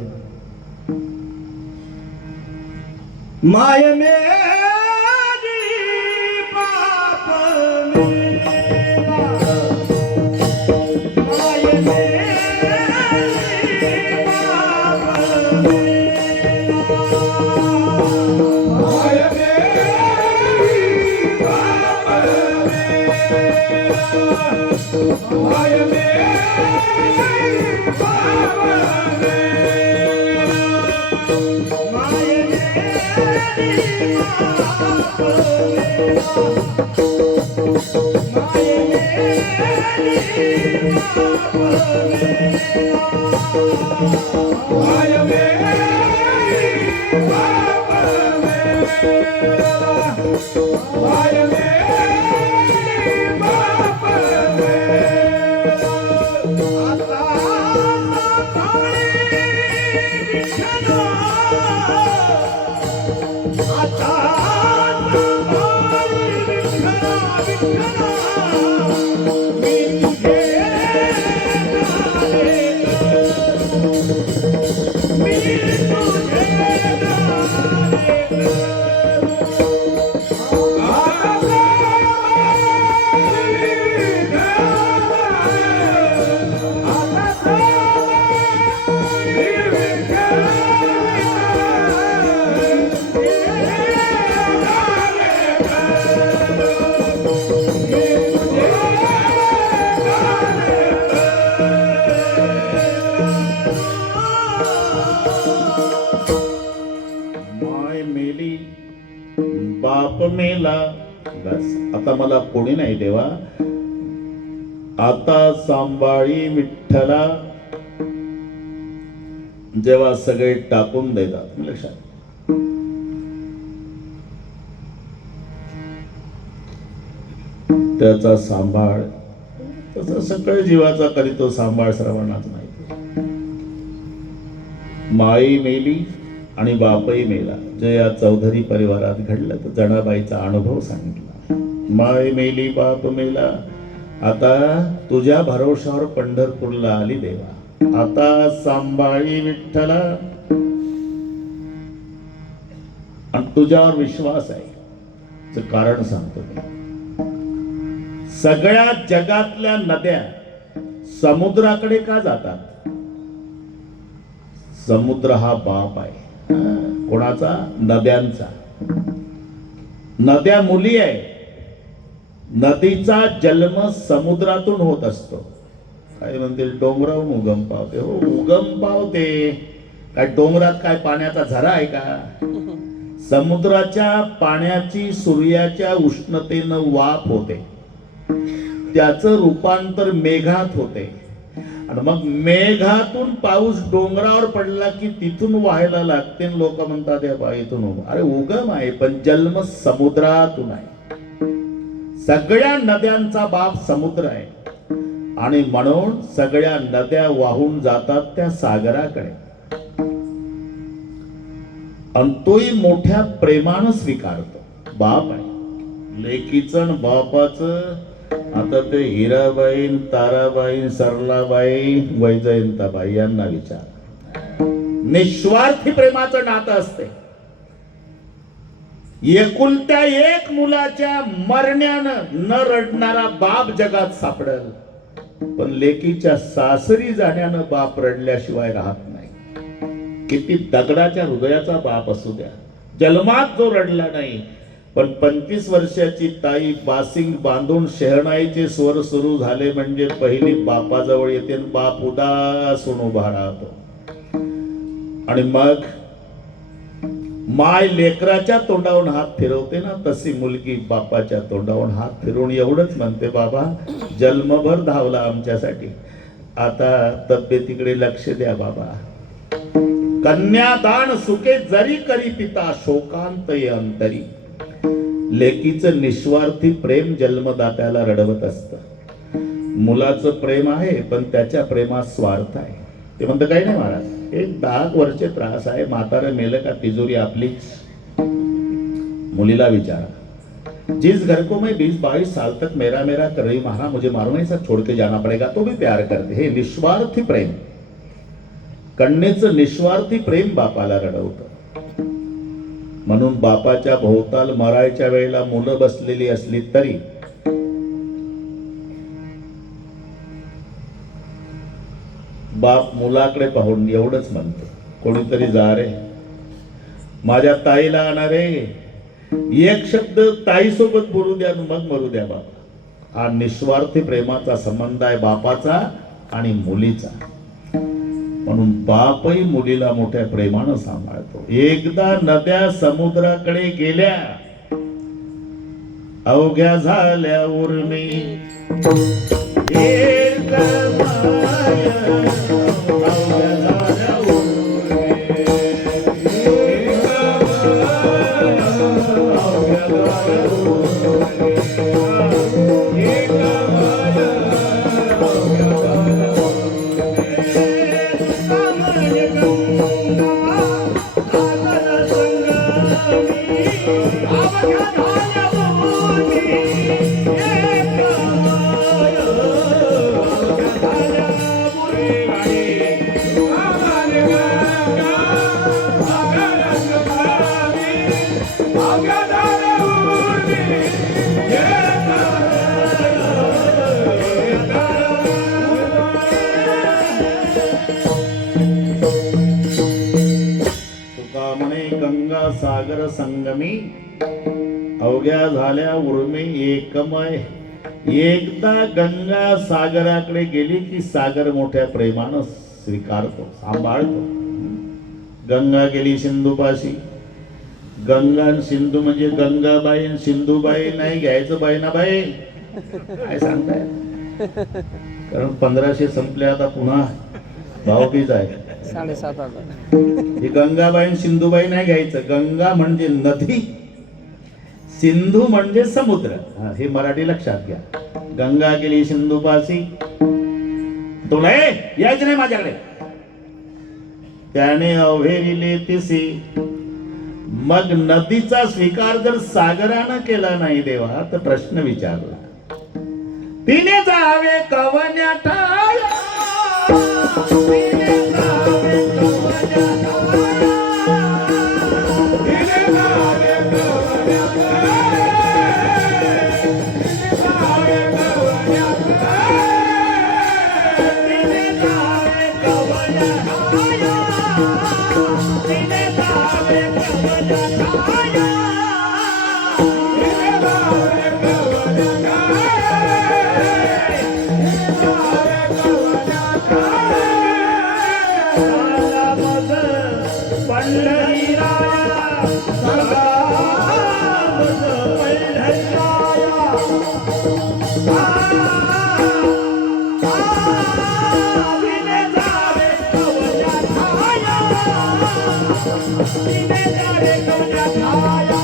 माय मेरी बाप मेरा, माय मेरी बाप मेरा, माय मेरी बाप मेरा, माय मेरी बाप मेरा, बाप मेला, बस आता मला कोणी नाही देवा, आता सांभाळी विठ्ठला. जेव्हा सगळे टाकून देतात, लक्षात त्याचा सांभाळ, तसा सगळ्या जीवाचा करीतो सांभाळ सर्वांनाच माहिती. माई मेली आणि बापही मेला. जे या चौधरी परिवारात घडलं तर जणाबाईचा अनुभव सांगितला. माय मेली बाप मेला, आता तुझ्या भरोशावर पंढरपूरला आली देवा, आता सांभाळी विठ्ठला. आणि तुझ्यावर विश्वास आहे. कारण सांगतो मी, सगळ्या जगातल्या नद्या समुद्राकडे का जातात? समुद्र हा बाप आहे. कोणाचा? नद्यांचा. नद्या मुली आहे. नदीचा जन्म समुद्रातून होत असतो. काय म्हणतील, डोंगरावरून उगम पावते. हो, उगम पावते. काय डोंगरात काय पाण्याचा झरा आहे का? समुद्राच्या पाण्याची सूर्याच्या उष्णतेनं वाफ होते, त्याचं रूपांतर मेघात होते, आणि मग मेघातून पाऊस डोंगरावर पडला की तिथून व्हायला लागते. लोक म्हणतात या बाईतून. अरे उगम आहे, पण जन्म समुद्रातून आहे. सगळ्या नद्यांचा बाप समुद्र आहे, आणि म्हणून सगळ्या नद्या वाहून जातात त्या सागराकडे. आणि तोही मोठ्या प्रेमानं स्वीकारतो. बाप आहे. लेकीचं बापाचं. आता ते हिराबाई, ताराबाई, सरलाबाई, वैजयंताबाई यांना विचार. निस्वार्थी प्रेमाचं नातं असते. एकुलत्या एक मुलाच्या मरण्यानं न रडणारा बाप जगात सापडेल, पण लेकीच्या सासरी जाण्यानं बाप रडल्याशिवाय राहत नाही. किती दगडाच्या हृदयाचा बाप असू द्या, जन्मात जो रडला नाही, पण 25 वर्षाची ताई बासिंग बांधून शहनाईचे स्वर सुरू झाले म्हणजे पहिली बापाजवळ येते. बाप उदास होऊन उभा राहतो. आणि मग माय लेकराच्या तोंडावरून हात फिरवते ना, तशी मुलगी बापाच्या तोंडावरून हात फिरवून एवढंच म्हणते, बाबा जन्मभर धावला आमच्यासाठी, आता तब्येतीकडे लक्ष द्या बाबा. कन्यादान सुखे जरी करी पिता, शोकांत अंतरी. लेकीचं निस्वार्थी प्रेम जन्मदात्याला रडवत असतं. मुलाचं प्रेम आहे, पण त्याच्या प्रेमात स्वार्थ आहे. ते म्हणतं काही नाही महाराज, एक 10 वर्ष त्रास आहे, म्हातारं मेलं का तिजोरी आपलीच. मुलीला विचारा, जिस घर को मैं 20-22 साल तक मेरा मेरा कर रही महाराज, मुझे मालूम है सब छोड़ के जाना पड़ेगा, तो भी प्यार करते. हे निस्वार्थी प्रेम. कन्येचं निस्वार्थी प्रेम बापाला रडवतं. म्हणून बापाच्या भोवताल मरायच्या वेळेला मुलं बसलेली असली तरी बाप मुलाकडे पाहून एवढंच म्हणतो, कोणीतरी जा रे, माझ्या ताईला आणा रे. एक शब्द ताई सोबत बोलू द्या, मग मरू द्या बाबा. हा निस्वार्थी प्रेमाचा संबंध आहे बापाचा आणि मुलीचा. म्हणून बापही मुलीला मोठ्या प्रेमानं सांभाळतो. एकदा नद्या समुद्राकडे गेल्या, अवघ्या झाल्या उर्मी. एक माय अवघ्या झाल्या उर्मी. एक माय अवघ्या झाल्या उर्मी. एक माय अवघ्या झाल्या उर्मी. संगमी अवघ्या झाल्या उर्मी एकमय. एकदा गंगा सागराकडे गेली की सागर मोठ्या प्रेमानं स्वीकारतो, सांभाळतो. गंगा गेली सिंधूपाशी. गंगा आणि सिंधू म्हणजे गंगाबाई आणि सिंधूबाई नाही घ्यायचं बाईनाबाई, काय सांगताय. कारण 1500 संपले, आता पुन्हा भावबीज आहे 7,500. ही गंगाबाई आणि सिंधूबाई नाही घ्यायचं. गंगा म्हणजे नदी, सिंधू म्हणजे समुद्र. हे मराठी लक्षात घ्या. गंगा गेली सिंधूपाशी, तुला यायचं नाही माझ्याकडे. त्याने अवहेरिले तिसी. मग नदीचा स्वीकार जर सागरानं केला नाही देवा, तर प्रश्न विचारला, तिने जावे कवन्या ठाया. तिने जावे कवन्या ठाया. तिने जावे कवन्या ठाया. तिने जावे कवन्या ठाया. तिने जावे कवन्या ठाया. तिने जावे कवन्या ठाया.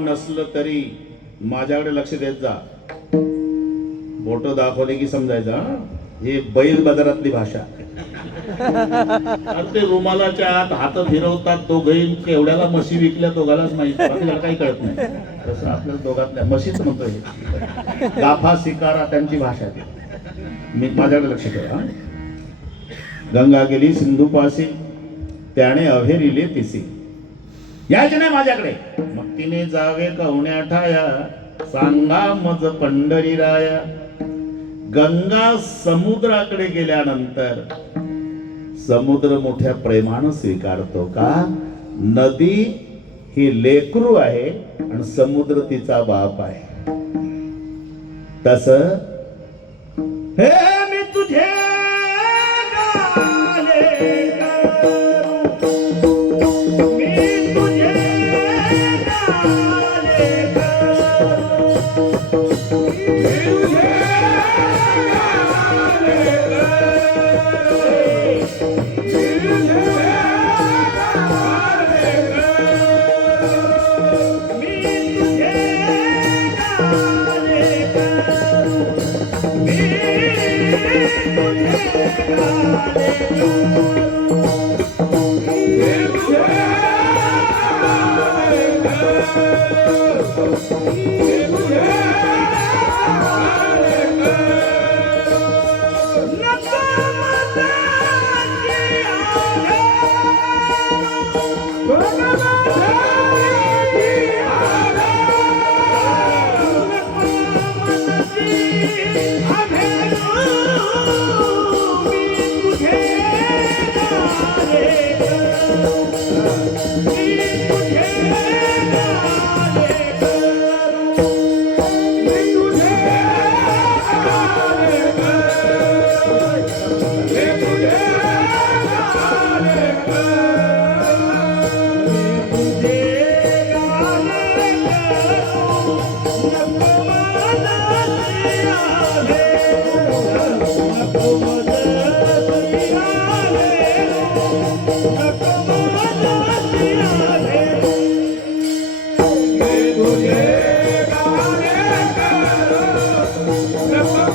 नसलं तरी माझ्याकडे लक्ष देत जा. बोट दाखवले की समजायचं हे बैल बाजारातली भाषा. ते रुमालाच्या आत हात फिरवतात दोघही. केवढ्याला म्हशी विकल्या दोघालाच माहिती, आपल्याला काही कळत नाही. तसं आपल्याला दोघातल्या म्हशीच म्हणतोय. गाफा शिकारा त्यांची भाषा आहे. मी माझ्याकडे लक्ष करा. गंगा गेली सिंधूपाशी, त्याने अभेरिले तिसी. यायचे नाही माझ्याकडे. मग तिने जावे कवण्या ठाया. सांगा मज पंढरी राया. गंगा समुद्राकडे गेल्यानंतर समुद्र मोठ्या प्रेमानं स्वीकारतो. का? नदी ही लेकरू आहे आणि समुद्र तिचा बाप आहे. तस हे मी तुझे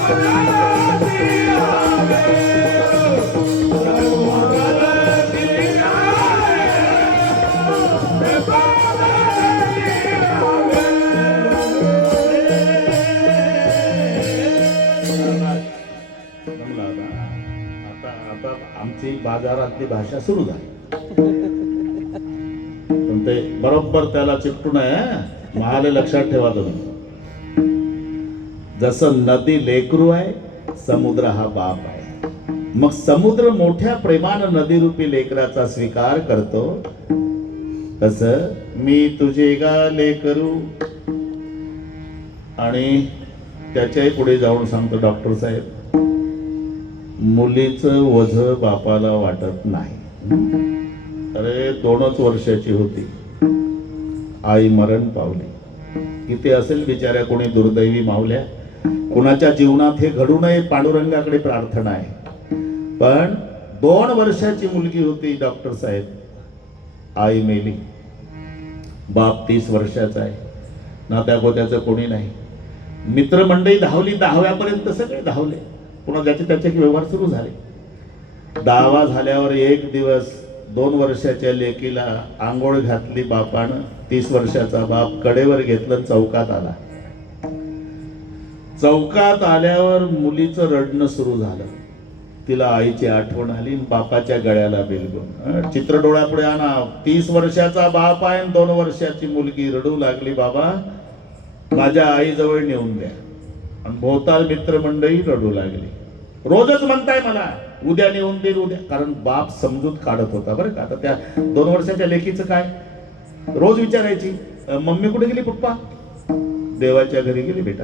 जमलं आता आता आमची बाजारातली भाषा सुरू झाली. पण ते बरोबर त्याला चिकटून आहे. महाले लक्षात ठेवा तुम्ही. जसं नदी लेकरू आहे, समुद्र हा बाप आहे. मग समुद्र मोठ्या प्रेमानं नदीरूपी लेकराचा स्वीकार करतो. तसं मी तुझे गा लेकरू. आणि त्याच्याही पुढे जाऊन सांगतो डॉक्टर साहेब, मुलीचं वझ बापाला वाटत नाही. अरे 2च वर्षाची होती, आई मरण पावली. किती असेल बिचाऱ्या कोणी दुर्दैवी मावल्या. कुणाच्या जीवनात हे घडू नये, पांडुरंगाकडे प्रार्थना आहे. पण 2 वर्षाची मुलगी होती डॉक्टर साहेब, आई मेली. बाप 30 वर्षाचा आहे. नात्या गोत्याचं कोणी नाही. मित्रमंडळी धावली, 10व्यापर्यंत सगळे धावले. पुन्हा ज्याचे त्याचे व्यवहार सुरू झाले. 10वा झाल्यावर एक दिवस 2 वर्षाच्या लेकीला आंघोळ घातली बापानं. 30 वर्षाचा बाप कडेवर घेतलं, चौकात आला. चौकात आल्यावर मुलीचं रडणं सुरू झालं. तिला आईची आठवण आली. बापाच्या गळ्याला बिलगून चित्र डोळ्यापुढे आणा. 30 वर्षाचा बाप आहे, 2 वर्षाची मुलगी रडू लागली, बाबा माझ्या आईजवळ नेऊन द्या. आणि भोवताल मित्रमंडळी रडू लागली. रोजच म्हणताय मला उद्या नेऊन देईल उद्या. कारण बाप समजूत काढत होता बरं का. आता त्या 2 वर्षाच्या लेकीचं काय, रोज विचारायची, मम्मी कुठे गेली पप्पा? देवाच्या घरी गेली बेटा.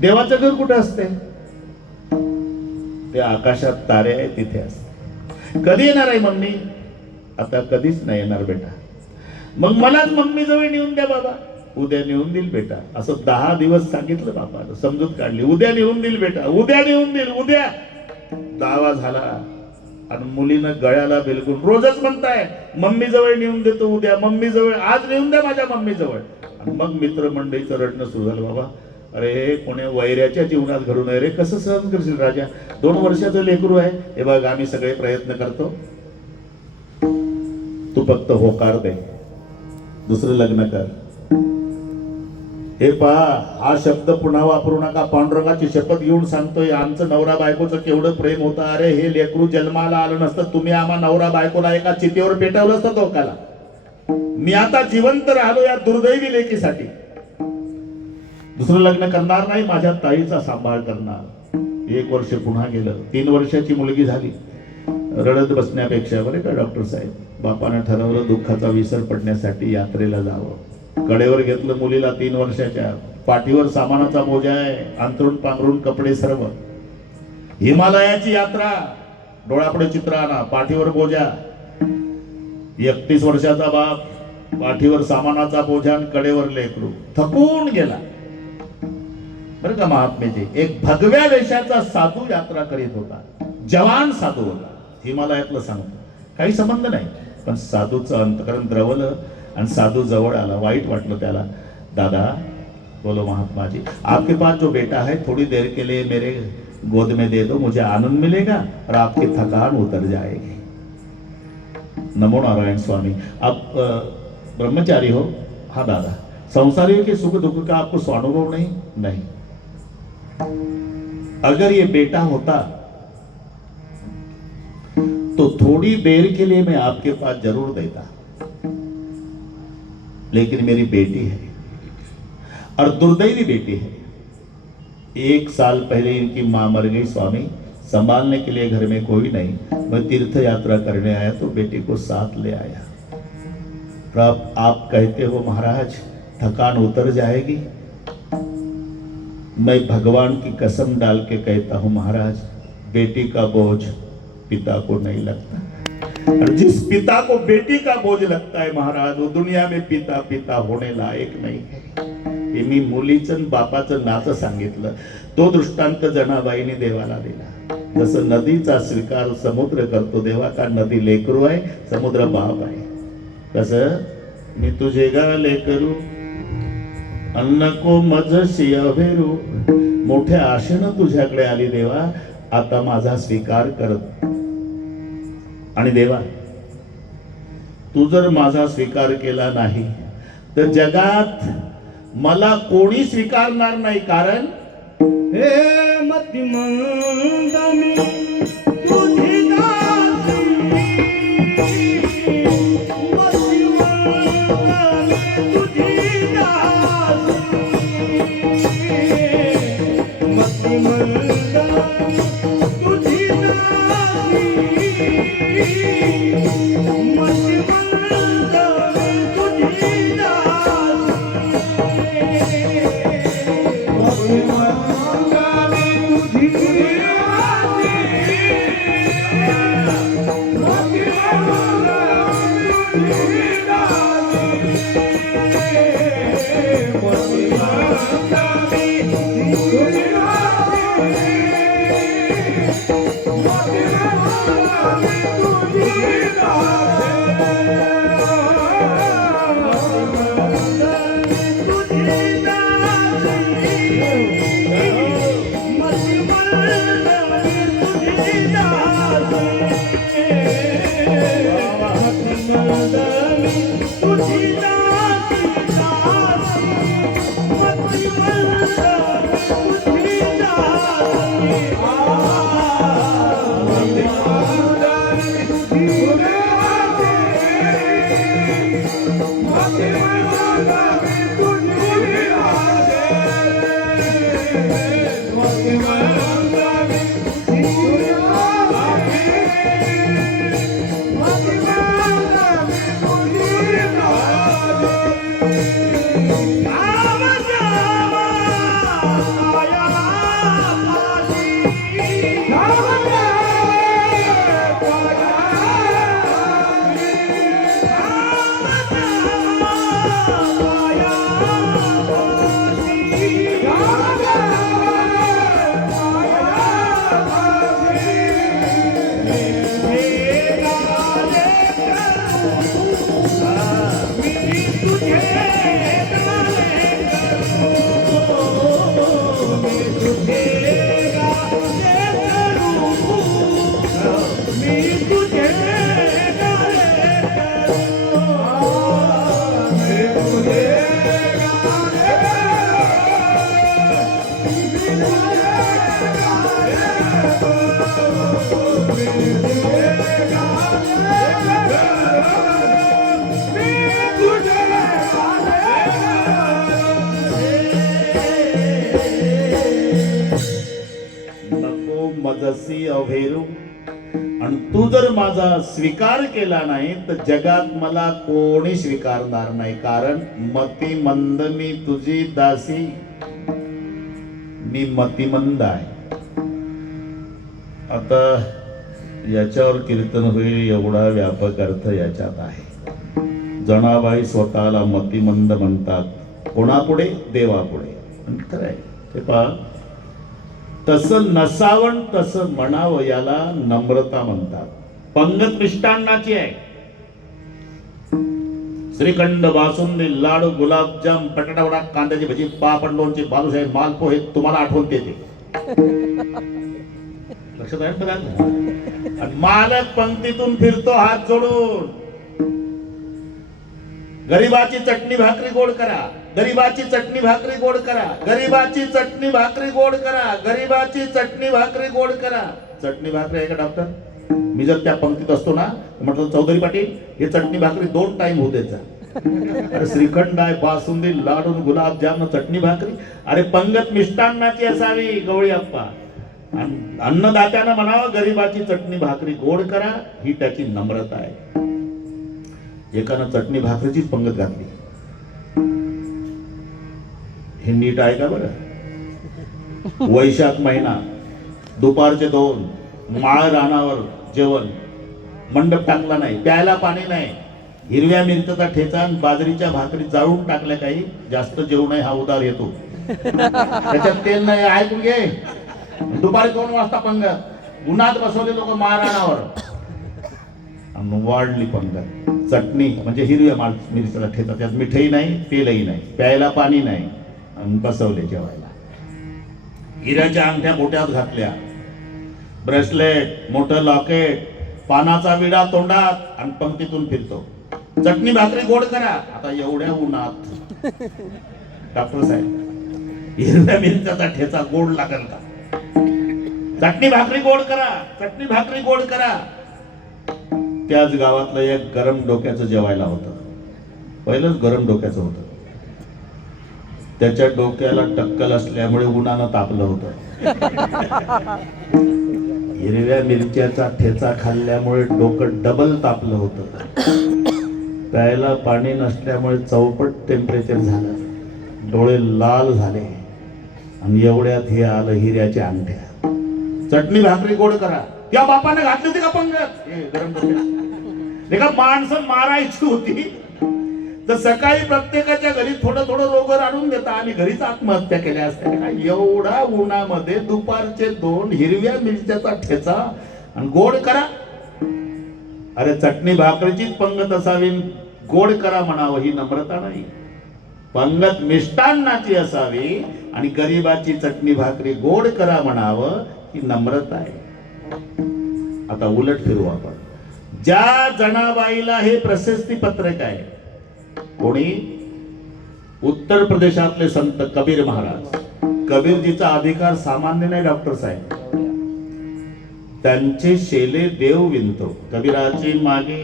देवाचं घर कुठे असते? ते आकाशात तारे आहे तिथे असते. कधी येणार आहे मम्मी? आता कधीच नाही येणार बेटा. मग मलाच मम्मी जवळ नेऊन द्या बाबा. उद्या नेऊन देईल बेटा. असं 10 दिवस सांगितलं बापानं, समजूत काढली. उद्या नेऊन देईल बेटा, उद्या नेऊन देईल, उद्या. 10वा झाला आणि मुलीनं गळ्याला बिलकुल रोजच म्हणताय मम्मी जवळ नेऊन देतो उद्या, मम्मी जवळ, आज नेऊन द्या माझ्या मम्मी जवळ. आणि मग मित्रमंडळीचं रडणं सुरू झालं. बाबा अरे कोणी वैऱ्याच्या जीवनात घडू नये रे. कसं सहन करशील राजा? 2 वर्षाचं लेकरू आहे. हे बघ आम्ही सगळे प्रयत्न करतो, तू फक्त होकार दे, दुसरं लग्न कर. हे पहा, हा शब्द पुन्हा वापरू नका. पांडुरंगाची शपथ घेऊन सांगतोय, आमचं नवरा बायकोचं केवढं प्रेम होतं. अरे हे लेकरू जन्माला आलं नसतं, तुम्ही आम्हा नवरा बायकोला एका चितेवर पेटवलं असतं धोकाला. मी आता जिवंत राहिलो या दुर्दैवी लेकीसाठी. दुसरं लग्न करणार नाही, माझ्या ताईचा सांभाळ करणार. 1 वर्ष पुन्हा गेलं. 3 वर्षाची मुलगी झाली. रडत बसण्यापेक्षा बरे का डॉक्टर साहेब, बापानं ठरवलं दुःखाचा विसर पडण्यासाठी यात्रेला जावं. कडेवर घेतलं मुलीला 3 वर्षाच्या. पाठीवर सामानाचा बोजा आहे, अंथरूण पांघरून कपडे सर्व. हिमालयाची यात्रा, डोळ्यापुढे चित्र आणा. पाठीवर बोजा, 31 वर्षाचा बाप, पाठीवर सामानाचा बोजा, कडेवर लेकरू. थकून गेला बरं का महात्मेजी. एक भगव्या वेशाचा साधू यात्रा करीत होता. जवान साधू होता. हिमालयातलं सांगतो, काही संबंध नाही. पण साधूचं अंतकरण द्रवलं आणि साधू जवळ आला. वाईट वाटलं त्याला. दादा बोलो महात्मा जी, आपके पास जो बेटा है थोड़ी देर के लिए मेरे गोद में दे दो, मुझे आनंद मिलेगा और आपकी थकान उतर जाएगी. नमो नारायण स्वामी. आप ब्रह्मचारी हो? हाँ दादा. संसारियों के सुख दुख का आपको स्वानुभव नहीं? नहीं. अगर ये बेटा होता तो थोड़ी देर के लिए मैं आपके पास जरूर देता, लेकिन मेरी बेटी है और दुर्दैवी बेटी है. 1 साल पहले इनकी मां मर गई स्वामी. संभालने के लिए घर में कोई नहीं. मैं तीर्थ यात्रा करने आया तो बेटी को साथ ले आया. आप कहते हो महाराज थकान उतर जाएगी. मैं भगवान की कसम डाल के कहता हूं महाराज, बेटी का बोझ पिता को नहीं लगता. और जिस पिता को बेटी का बोझ लगता है महाराज, वो दुनिया में पिता पिता होने लायक नहीं है. हे मी मुलीचं बापाचं नातं सांगितलं. तो दृष्टांत जनाबाईने देवाला दिला. जसं नदीचा स्वीकार समुद्र करतो देवा, का नदी लेकरू आहे, समुद्र बाप आहे. तसं मी तुझे गा लेकरू, नको मजसी अभेरू, मोठ्या आशेनं तुझ्याकडे आली देवा, आता माझा स्वीकार करत. आणि देवा, तू जर माझा स्वीकार केला नाही तर जगात मला कोणी स्वीकारणार नाही. कारण हे मतिमंद मी तुझी दासी, मतिमंद मी तुझी दासी, मतिमंद तुझी दासी, मतिमंद तुझी दासी. नको मजसी अभेरू, आणि तू जर माझा स्वीकार केला नाही तर जगात मला कोणी स्वीकारणार नाही. कारण मतिमंद मी तुझी दासी, मी मतिमंद आहे. आता याच्यावर कीर्तन होईल एवढा व्यापक अर्थ याच्यात आहे. जनाबाई स्वतःला मतिमंद म्हणतात. कोणापुढे? देवापुढे. खरं आहे ते पहा. तसं नसावं तसं म्हणावं याला नम्रता म्हणतात. पंगत मिष्टान्नाची आहे. श्रीखंड, बासुंदी, लाडू, गुलाबजाम, बटाटावडा, कांद्याची भजी, पापड, लोणचे, बालुशाही, मालपोहे तुम्हाला आठवण देते. लक्षात आहे का? आणि मालक पंक्तीतून फिरतो हात जोडून. गरीबाची चटणी भाकरी गोड करा, गरीबाची चटणी भाकरी गोड करा, गरीबाची चटणी भाकरी गोड करा, गरीबाची चटणी भाकरी गोड करा. चटणी भाकरी आहे का डॉक्टर? मी जर त्या पंक्तीत असतो ना म्हटलं, चौधरी पाटील हे चटणी भाकरी 2 टाइम होऊ द्यायचा. अरे श्रीखंड आहे, बासुंदी, लाडू, गुलाबजाम, चटणी भाकरी. अरे पंगत मिष्टान्नाची असावी गवळी अप्पा. अन्नदात्यानं म्हणावं गरीबाची चटणी भाकरी गोड करा, ही त्याची नम्रता आहे. एकानं चटणी भाकरीचीच पंगत घातली. हे नीट आहे का बरं? वैशाख महिना, दुपारचे 2, माळ रानावर जेवण, मंडप टाकला नाही, प्यायला पाणी नाही, हिरव्या मिरच्याचा ठेचा आणि बाजरीच्या भाकरी जाळून टाकल्या. काही जास्त जेवू नये, हा उदार येतो. त्याच्यात तेल नाही, ऐकून घे. दुपारी 2 वाजता पंगत, उन्हात बसवले लोक माळ रानावर. वाढली पंगत. चटणी म्हणजे हिरव्या मिरच्याचा ठेचा, त्यात मिठही नाही, तेलही नाही, प्यायला पाणी नाही, आणि बसवले जेवायला. हिऱ्याच्या अंगठ्या मोठ्यात घातल्या, ब्रेसलेट, मोठं लॉकेट, पानाचा विडा तोंडात आणि पंक्तीतून फिरतो. चटणी भाकरी गोड करा. आता एवढ्या उन्हात डॉक्टर साहेब हिरव्या मिरच्याचा ठेचा गोड लागेल का? चटणी भाकरी गोड करा, चटणी भाकरी गोड करा. त्याच गावातलं एक गरम डोक्याचं जेवायला होतं. पहिलंच गरम डोक्याचं होतं. त्याच्या डोक्याला टक्कल असल्यामुळे उन्हानं तापलं होतं. हिरव्या मिरच्याचा ठेचा खाल्ल्यामुळे डोकं डबल तापलं होतं. प्यायला पाणी नसल्यामुळे चौपट टेम्परेचर झालं, डोळे लाल झाले आणि एवढ्यात हे आलं हिऱ्याच्या अंगठ्या. चटणी भाकरी गोड करा. त्या बापाने घातली होती का पंगत? हे गरम डोक्यात. एका माणसं मारायची होती तर सकाळी प्रत्येकाच्या घरी थोडं थोडं रोगर आणून देता आणि घरीच आत्महत्या केल्या असत्या का? एवढा उन्हामध्ये दुपारचे 2 हिरव्या मिरच्याचा ठेचा आणि गोड करा. अरे चटणी भाकरीचीच पंगत असावी, गोड करा म्हणावं ही नम्रता नाही. पंगत मिष्टान्नाची असावी आणि गरिबाची चटणी भाकरी गोड करा म्हणावं ही नम्रता आहे. आता उलट फिरू आपण. ज्या जनाबाईला हे प्रशस्ती पत्रक आहे, कोणी? उत्तर प्रदेशातले संत कबीर महाराज. कबीरजीचा अधिकार सामान्य नाही डॉक्टर साहेब. त्यांचे शेले देव विणतो. कबीराची मागे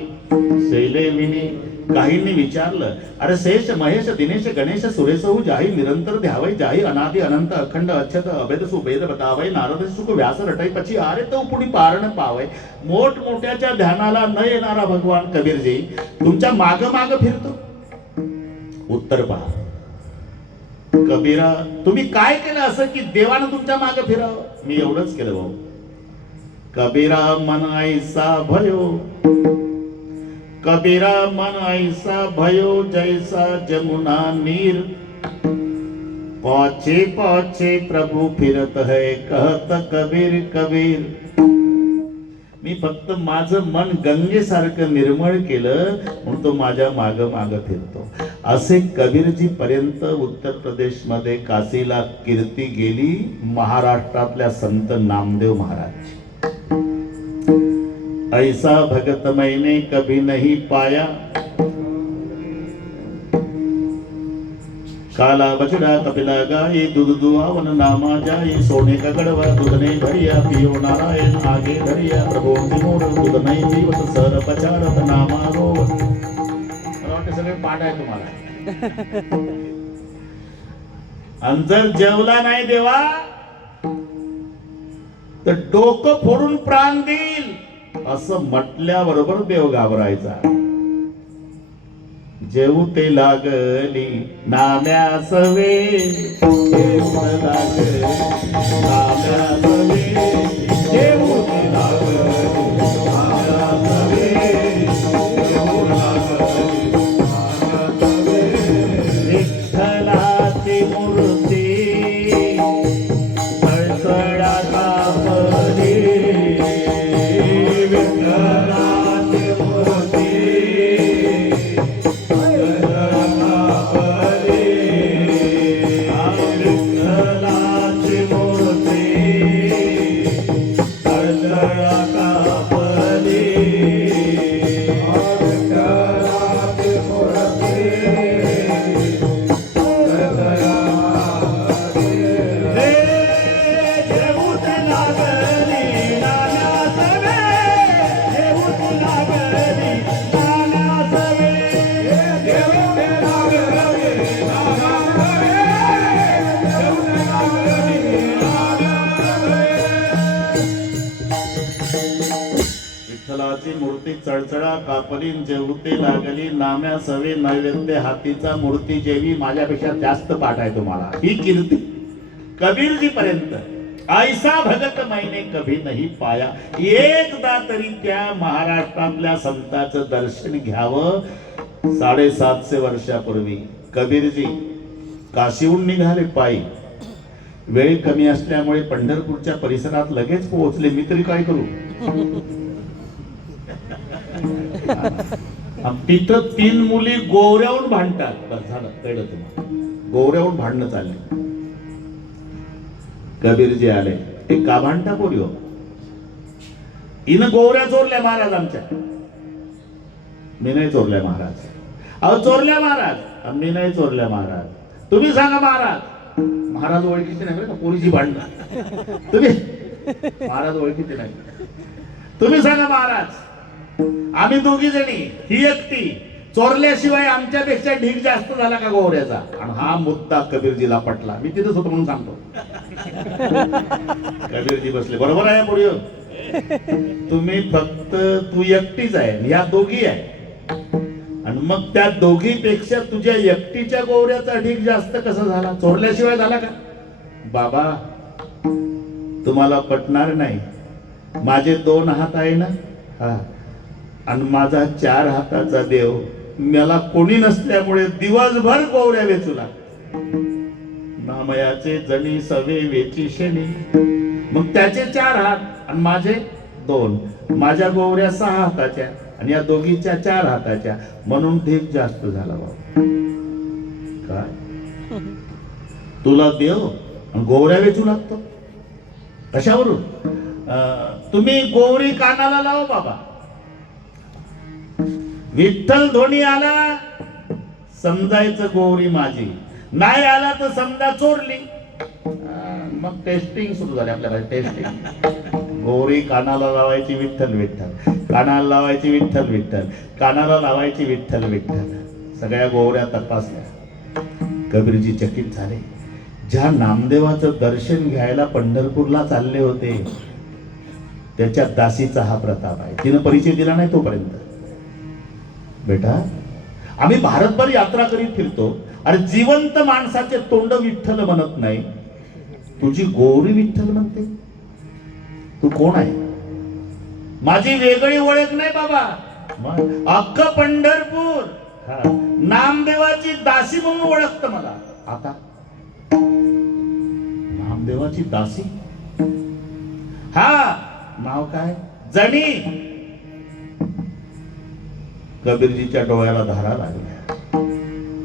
शेले विणी. काहींनी विचारलं, अरे शेष महेश दिनेश गणेश सुरेशहू जाही निरंतर ध्यावै, जाही अनादि अनंत अखंड अच्छत अभेद सुभेद बतावै, नारद सुख व्यास रटै पची आरे तो पुढी पारण पावय. मोठमोठ्याच्या ध्यानाला न येणारा भगवान कबीरजी तुमच्या माग माग फिरतो. उत्तर पहा. कबीरा, तुम्ही काय केलं असं की देवानं तुमच्या मागे फिरावं? मी एवढंच केलं भाऊ. कबीरा मन ऐसा भयो, कबीरा मन ऐसा भयो, जैसा जमुना नीर. पाछे पाछे प्रभु फिरत है, कहत कबीर कबीर. मी फक्त माझं मन गंगेसारखं निर्मळ केलं म्हणून तो माझ्या माग माग फिरतो. असे कबीरजी पर्यंत उत्तर प्रदेशमध्ये काशीला कीर्ती गेली महाराष्ट्रातल्या संत नामदेव महाराज. ऐसा भगत मैंने कभी नहीं पाया, काला बछड़ा कपिला गाई, दूध दुआवन नामा जाई. सोने का गड़वा दूध नहीं भरिया, पियो नारायण आगे धरिया. प्रभु मोर दूध नहीं पीवत, सर पचारत नामा रोवत. मला वाटतं सगळे पाठ आहे तुम्हाला. आणि जर जेवला नाही देवा तर डोकं फोडून प्राण देईल असं म्हटल्याबरोबर देव घाबरायचा. जेवते लागली नाम्यास वे, जेवते लागली नाम्यास वे, जेवते लागली नाम्यास वे, जेवते लागली नाम्यास वे. विठ्ठलाची मूर्ती सळसळा कापली, विठ्ठलाची मूर्ती मूर्ती चळचळा कापलीन, जेवते लागली नाम्या सवे. नैवेद्य हातीचा मूर्ती जेवी. माझ्यापेक्षा जास्त पाठ आहे तुम्हाला. ही कीर्ती कबीरजी पर्यंत. ऐसा भगत मैंने कभी नहीं पाया. एकदा तरी त्या महाराष्ट्रातल्या संतांचं दर्शन घ्यावं. 750 वर्षापूर्वी कबीरजी काशीहून निघाले पायी. वेळ कमी असल्यामुळे पंढरपूरच्या परिसरात लगेच पोहोचले. मी तरी काय करू. तिथं 3 मुली गोवऱ्याहून भांडतात. बस झालं, कळलं तुम्हाला. गोवऱ्याहून भांडणं चालली. कबीरजी आले, ते का भांडता पोरी हो? हिनं गोवऱ्या चोरल्या महाराज आमच्या. मी नाही चोरल्या महाराज. अहो चोरल्या महाराज. मी नाही चोरल्या महाराज. तुम्ही सांगा महाराज. महाराज ओळखीचे नाही बरं का, पोरीची भांडणं. तुम्ही महाराज ओळखीचे नाही. तुम्ही सांगा महाराज. आम्ही दोघी जणी, ही एकटी, चोरल्याशिवाय आमच्यापेक्षा ढीक जास्त झाला का गोवऱ्याचा? आणि हा मुद्दा कबीरजीला पटला. मी तिथेच होतो म्हणून सांगतो. कबीरजी बसले, बरोबर आहे पोरी, तुम्ही फक्त तू एकटीच आहे, ह्या दोघी आहे, आणि मग त्या दोघीपेक्षा तुझ्या एकटीच्या गोवऱ्याचा ढीक जास्त कसा झाला? चोरल्याशिवाय झाला का? बाबा तुम्हाला पटणार नाही. माझे 2 हात आहे ना, हा, आणि माझा 4 हाताचा देव मला कोणी नसल्यामुळे दिवसभर गोवऱ्या वेचू लागला. नामयाचे जणी सवे वेची शेणी. मग त्याचे 4 हात आणि माझे 2. माझ्या गोवऱ्या 6 हाताच्या आणि या दोघीच्या 4 हाताच्या, म्हणून ढीक जास्त झाला. बाबा काय तुला देव आणि गोवऱ्या वेचू लागतो कशावरून? तुम्ही गोवरी कानाला लावा बाबा. विठ्ठल धोनी आला समजायचं गोवरी माझी, नाही आला तर समजा चोरली. मग टेस्टिंग सुरू झाली आपल्याला. टेस्टिंग. गोवरी कानाला लावायची विठ्ठल विठ्ठल, कानाला लावायची विठ्ठल विठ्ठल, कानाला लावायची विठ्ठल विठ्ठल. सगळ्या गोवऱ्या तपासल्या. कबीरजी चकित झाले. ज्या नामदेवाचं दर्शन घ्यायला पंढरपूरला चालले होते त्याच्या दासीचा हा प्रताप आहे. तिनं परिचय दिला नाही तोपर्यंत. बेटा आम्ही भारतभर यात्रा करीत फिरतो, अरे जिवंत माणसाचे तोंड विठ्ठल म्हणत नाही, तुझी गोवरी विठ्ठल म्हणते. तू कोण आहे? माझी वेगळी ओळख नाही बाबा. अख्ख पंढरपूर नामदेवाची दासी म्हणून ओळखतं मला. आता नामदेवाची दासी? हा, नाव काय? जणी. कबीरजीच्या डोळ्याला धारा लागल्या.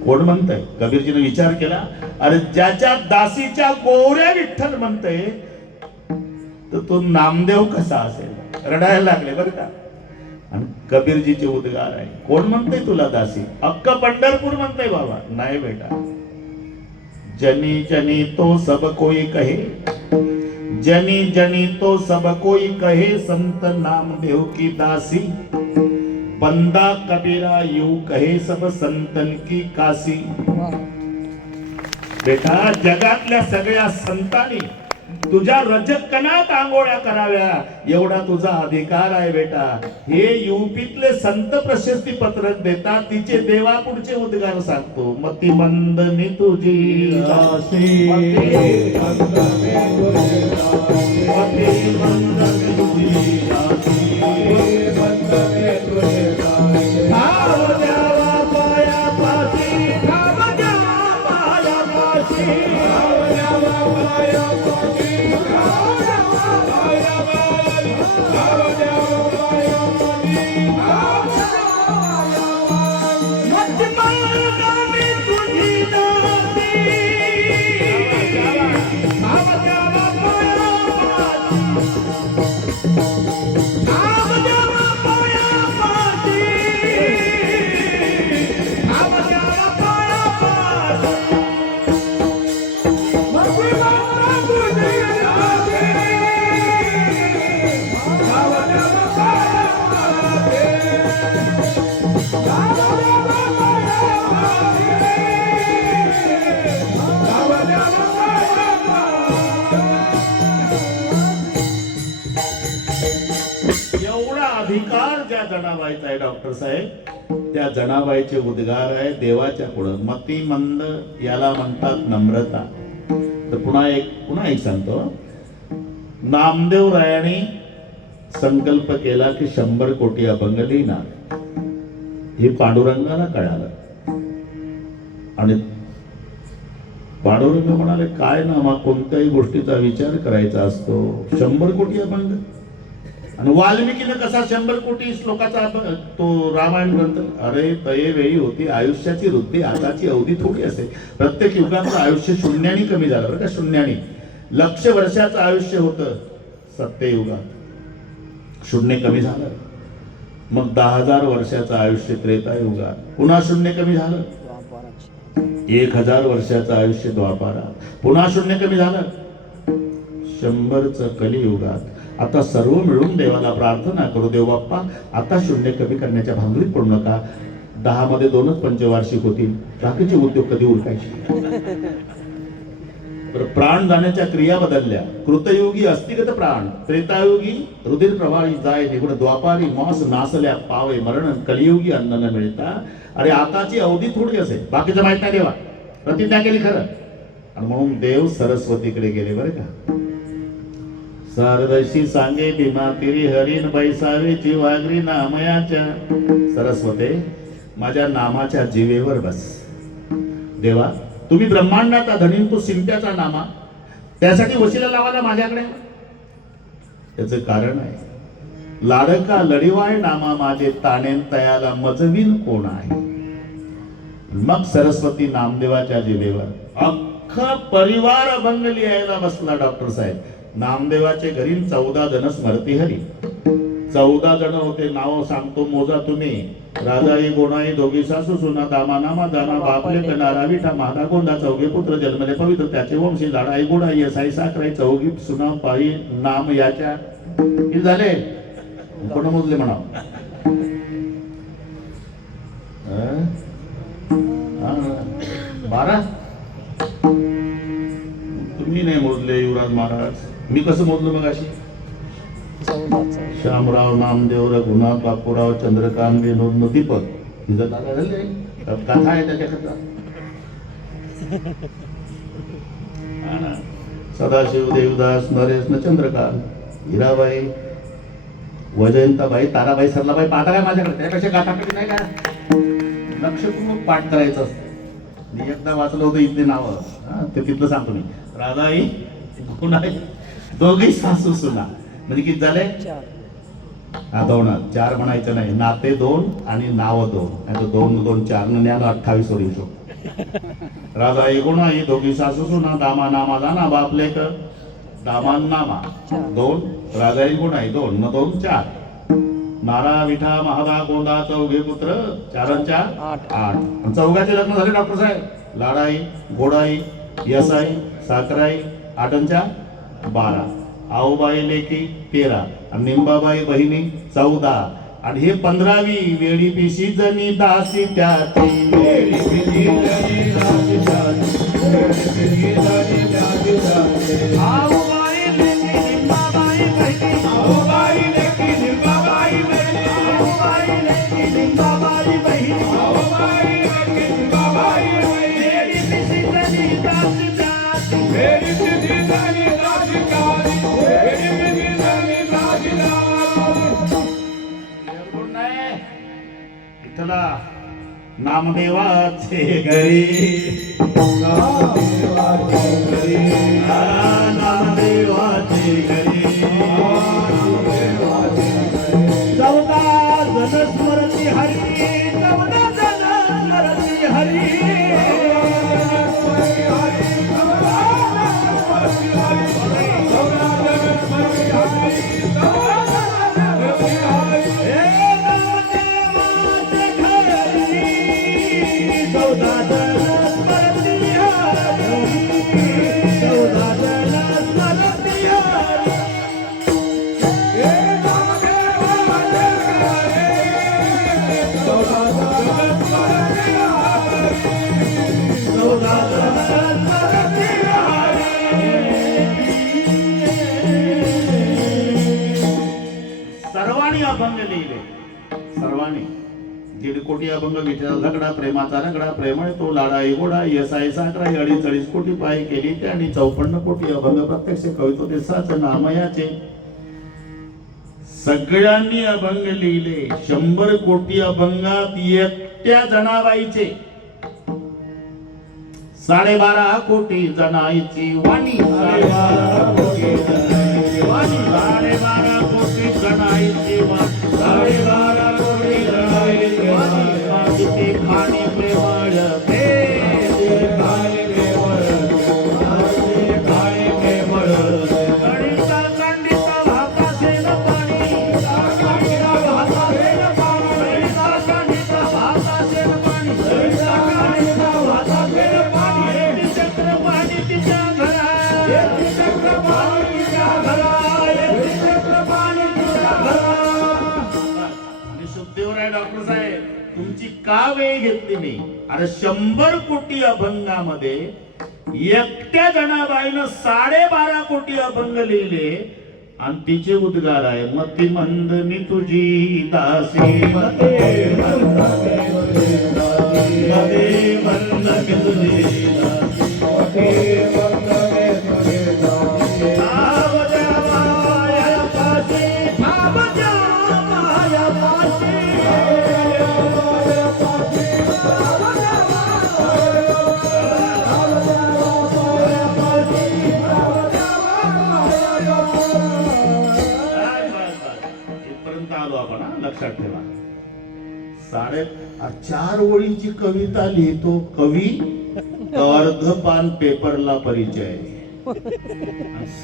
कोण म्हणतंय? कबीरजीने विचार केला, अरे ज्याच्या दासीच्या गोवऱ्या विठ्ठल म्हणतंय तर तो नामदेव कसा असेल? रडायला लागले बरं का. आणि कबीरजीचे उद्गार आहे, कोण म्हणतंय तुला दासी? अख्ख पंढरपूर म्हणतंय बाबा. नाही बेटा, जनी जनी तो सब कोई कहे, जनी जनी तो सब कोई कहे, संत नामदेव की दासी, बंदा कबीरा यू कहे सब संतन की काशी. बेटा जगातल्या सगळ्या संतांनी तुझ्या रजकणात आंघोळ्या कराव्या एवढा तुझा अधिकार आहे बेटा. हे यूपीतले संत प्रशस्ती पत्रक देतात. तिचे देवा पुढचे उद्गार सांगतो. मती मंदनी तुझी दासी, मती मंदनी तुझी दासी, धाव द्यावा पाया पाशी, धाव द्यावा पाया पाशी, धाव द्यावा पाया पाशी, अधिकार ज्या जनाबाईचा आहे डॉक्टर साहेब, त्या जनाबाईचे उद्गार आहे देवाच्या पुढं. मती मंद याला म्हणतात नम्रता. तर पुन्हा एक सांगतो. नामदेव रायाने संकल्प केला की 100 कोटी अभंग लिहिणार. हे पांडुरंगाला कळालं आणि पांडुरंग म्हणाले, काय ना मग कोणत्याही गोष्टीचा विचार करायचा असतो, 100 कोटी अभंग. आणि वाल्मिकीने कसा 100 कोटी श्लोकाचा तो रामायण ग्रंथ, अरे तये वेळी होती आयुष्याची वृद्धी, आताची अवधी थोडी असते. प्रत्येक युगाचं आयुष्य शून्याने कमी झालं बरं का, शून्याने. 1,00,000 वर्षाचं आयुष्य होतं सत्ययुगात, शून्य कमी झालं. मग 10,000 वर्षाचं आयुष्य त्रेतायुगात, पुन्हा शून्य कमी झालं. 1,000 वर्षाचं आयुष्य द्वापारात, पुन्हा शून्य कमी झालं. 100चं कलियुगात. आता सर्व मिळून देवाला प्रार्थना करू, देव बाप्पा आता शून्य कमी करण्याच्या भांगडीत पडू नका. 10 मध्ये 2च पंचवार्षिक होतील, बाकीचे उद्योग कधी उरकायचे. प्राण जाण्याच्या क्रिया बदलल्या. कृतयुगी अस्थिगत प्राण, त्रेतायुगी रुधिर प्रवाही जाय निगुण, द्वापारी मांस नासल्या पावे मरण, कलियुगी अन्न न मिळता. अरे आताची अवधी थोडी असेल, बाकीचं माहित नाही. देवा प्रतिज्ञा केली खरं, आणि म्हणून देव सरस्वतीकडे गेले बरं का. सारदशी सांगे भीमा तिरी हरीण बैसावेची वागरी नामयाच्या. सरस्वते माझ्या नामाच्या जीवेवर बस. देवा तुम्ही ब्रह्मांडाचा धनी, तो शिंप्याचा नामा, त्यासाठी वशिला लावायला माझ्याकडे. त्याचं कारण आहे, लाडका लढिवाय नामा माझे, ताणेन तयाला मजवीन कोण आहे. मग सरस्वती नामदेवाच्या जिभेवर अख्खा परिवार अभंग लिहायला बसला. डॉक्टर साहेब नामदेवाचे घरी 14 जण स्मरती हरी. 14 जण होते. नाव सांगतो, मोजा तुम्ही. राजाई गोणाई दोघी सासू सुना, दामा नामा दाना बापले कनारा विठा महादा गोंदा, चौघे पुत्र जन्मले पवित्र त्याचे वंशी, लाडाई गोडाई यसाई साखराई, चौघी सुना पायी नाम याच्या. किती झाले कोण मोजले म्हणा. 12. तुम्ही नाही मोजले युवराज महाराज, मी कसं मोजलो मग अशी. श्यामराव नामदेव रघुनाथ बापूराव चंद्रकांत विनोद दीपक, हिचं दादा झाले कथा आहे त्याच्याकरता. सदाशिव देवदास नरेश न चंद्रकांत, हिराबाई वैजयंताबाई ताराबाई सरलाबाई. पाहता काय माझ्याकडे, त्यापेक्षा गाठाकडे नाही का. लक्षपूर्वक पाठ करायचं असतं. मी एकदा वाचलं होतं इथली नावं, ते तिथलं सांगतो मी. राधाई गुणाई दोघी सासू सुना, म्हणजे किती झाले. 4 म्हणायचं नाही. नाते 2 आणि नाव 2, नाही तर 2 2 4 न्याला 28 वर येऊ. राजा गुणाई दोघी सासू सुना, दामा नामा दाना बापले क, दामान नामा 2, राजा गुणाई 2 न 2 4, नारा विठा महादा गोंदा चौघे पुत्र 4 4 8. चौघाचे लग्न झाले डॉक्टर साहेब. लाडाई गोडाई यसाई साखराई 8 4 12. आऊबाई लेकी 13, आणि निंबाबाई बहिणी 14, आणि हे 15वी. वेळी पिशी जनी दासी त्याती, वेळी पिशी जनी दासी त्याती, वेळी पिशी जनी दासी त्याती. आऊबाई लेकी निंबाबाई बहिणी, आऊबाई लेकी निंबाबाई बहिणी, आऊबाई लेकी निंबाबाई बहिणी, आऊबाई लेकी निंबाबाई बहिणी. वेळी पिशी जनी दासी त्याती, वेळी पिशी जनी दासी त्याती. चला नामदेवाचे घरी, नामदेवाचे घरी 14 जण स्मरती हरी, 14 जण स्मरती हरी. सर्वांनी अभंग लिहिले, सर्वांनी. 1.5 कोटी अभंग विठ्ठल झगडा, प्रेमाचा रगडा, प्रेमळ तो लाडाई गोडा यसाई साखराई, 48 कोटी पायी केली त्यानी, 54 कोटी अभंग प्रत्यक्ष कवितो ते साच नामयाचे. सगळ्यांनी अभंग लिहिले. 100 कोटी अभंगात एकट्या जनाबाईचे 12.5 कोटी जनाईची वाणी, 12.5 कोटी जनाईची वाणी, 12.5 कोटी जनाई साडेबारा कोटी जनाई प्रेमाळ किती खाणी प्रेमळ ते खाणे प्रेमळ ते खाणे प्रेमळ गणिता कांडिता भातासेन पाणी कांडिता भातासेन पाणी गणिता कांडिता भातासेन पाणी कांडिता भातासेन पाणी एक चक्र पाणी तिच्या घरात एक चक्र पाणी तिच्या घरात एक चक्र पाणी तिच्या घरात आणि शुद्धीवराय डॉक्टर साहेब तुमची का वेळ घेतली मी अरे 100 कोटी अभंगामध्ये एकट्या जनाबाईनं 12.5 कोटी अभंग लिहिले आणि तिचे उद्गार आहे मती मंद मी तुझी दासी मते मंद मी तुझी दासी मते मंद मी तुझी दासी मते मंद मी तुझी दासी भाव द्या माया पाशी भाव द्या माया पाशी इथपर्यंत आलो आपण हा, लक्षात ठेवा 4.5 ओळींची कविता लिहितो कवी अर्ध पान पेपरला परिचय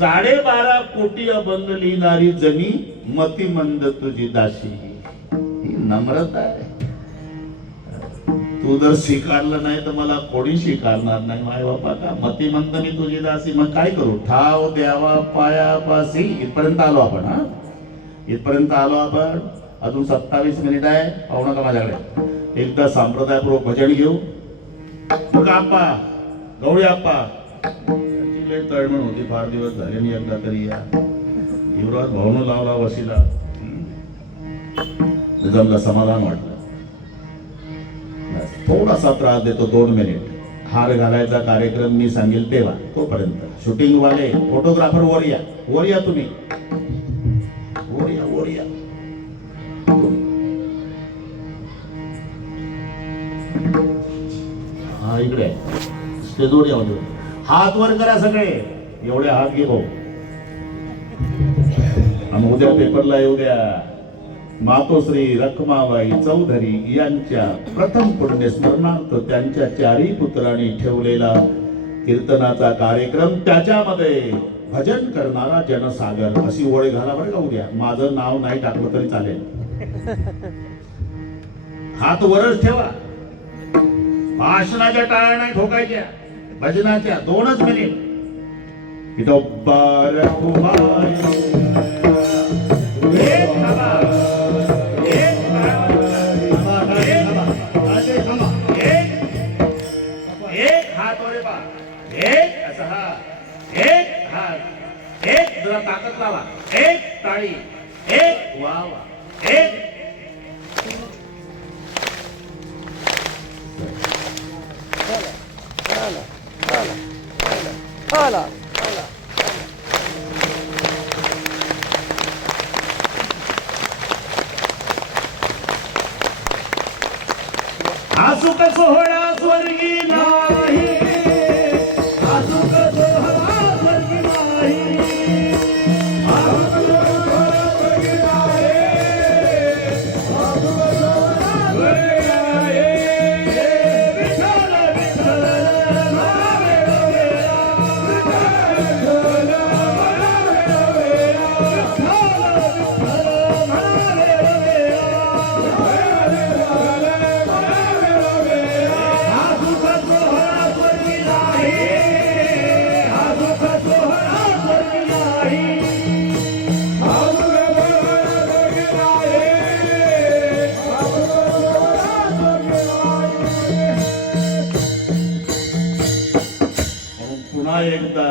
12.5 कोटी अभंग लिहिणारी जनी मती मंद तुझी दासी ही नम्रता आहे तू जर स्वीकारलं नाही तर मला कोणी स्वीकारणार नाही माय बापा का मती मंद मी तुझी दासी मग काय करू ठाव द्यावा पायापासी इथपर्यंत आलो आपण हा इथपर्यंत आलो आपण अजून 27 मिनिट आहे पाहू नका माझ्याकडे एकदा संप्रदायपूर्वक भजन घेऊ मग आप्पा गवळी आप्पा त्यांची लय तळमळ होती फार दिवस झाले मी एकदा तरी या युवराज भाऊन लावला वशीला जमला समाधान वाटलं बस, थोडासा त्रास देतो 2 मिनिट हार घालायचा कार्यक्रम मी सांगेल तेव्हा तोपर्यंत शूटिंग वाले फोटोग्राफर वर या तुम्ही वर या हा इकडे स्टेजवर या हात वर करा सगळे एवढे हात घे भाऊ आणि उद्या पेपरला येऊ द्या मातोश्री रखमाबाई चौधरी यांच्या प्रथम पुण्यस्मरणार्थ त्यांच्या 4ही पुत्रांनी ठेवलेला कीर्तनाचा कार्यक्रम त्याच्यामध्ये भजन करणारा जनसागर अशी ओळ घाला बरं का उद्या माझं नाव नाही टाकलं तरी चालेल हात वरच ठेवा भाषणाच्या टाळ्या नाही ठोकायच्या भजनाच्या 2च मिनिट विठोबा रखुमाई एक हात वर पा एक असा हा एक हात एक जरा ताकद लावा एक टाळी एक वा वा एक हाला हा सुख सोहळा स्वर्गी नाही हा सुख सोहळा स्वर्गी नाही हा सुख सोहळा स्वर्गी नाही हा सुख सोहळा स्वर्गी नाही विठ्ठल विठ्ठल नामे रवेला विठ्ठल विठ्ठल नामे रवेला विठ्ठल विठ्ठल नामे रवेला हा सुख सोहळा स्वर्गी नाही हा सुख सोहळा स्वर्गी नाही हा सुख सोहळा स्वर्गी नाही हा सुख सोहळा स्वर्गी नाही म्हणून पुन्हा एकदा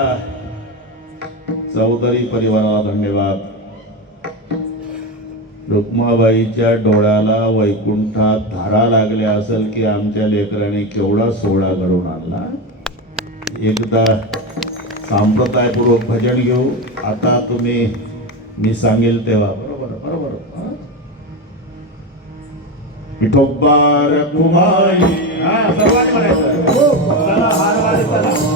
चौधरी परिवाराला धन्यवाद रुक्माबाईच्या डोळ्याला वैकुंठात धारा लागल्या असेल की आमच्या लेकराने केवढा सोहळा घडवून आणला एकदा सांप्रदायपूर्वक भजन घेऊ आता तुम्ही मी सांगेल तेव्हा बरोबर बरोबर हा? विठोबा रखुमाई हा सर्वांनी म्हणायचं चला हार वाले चला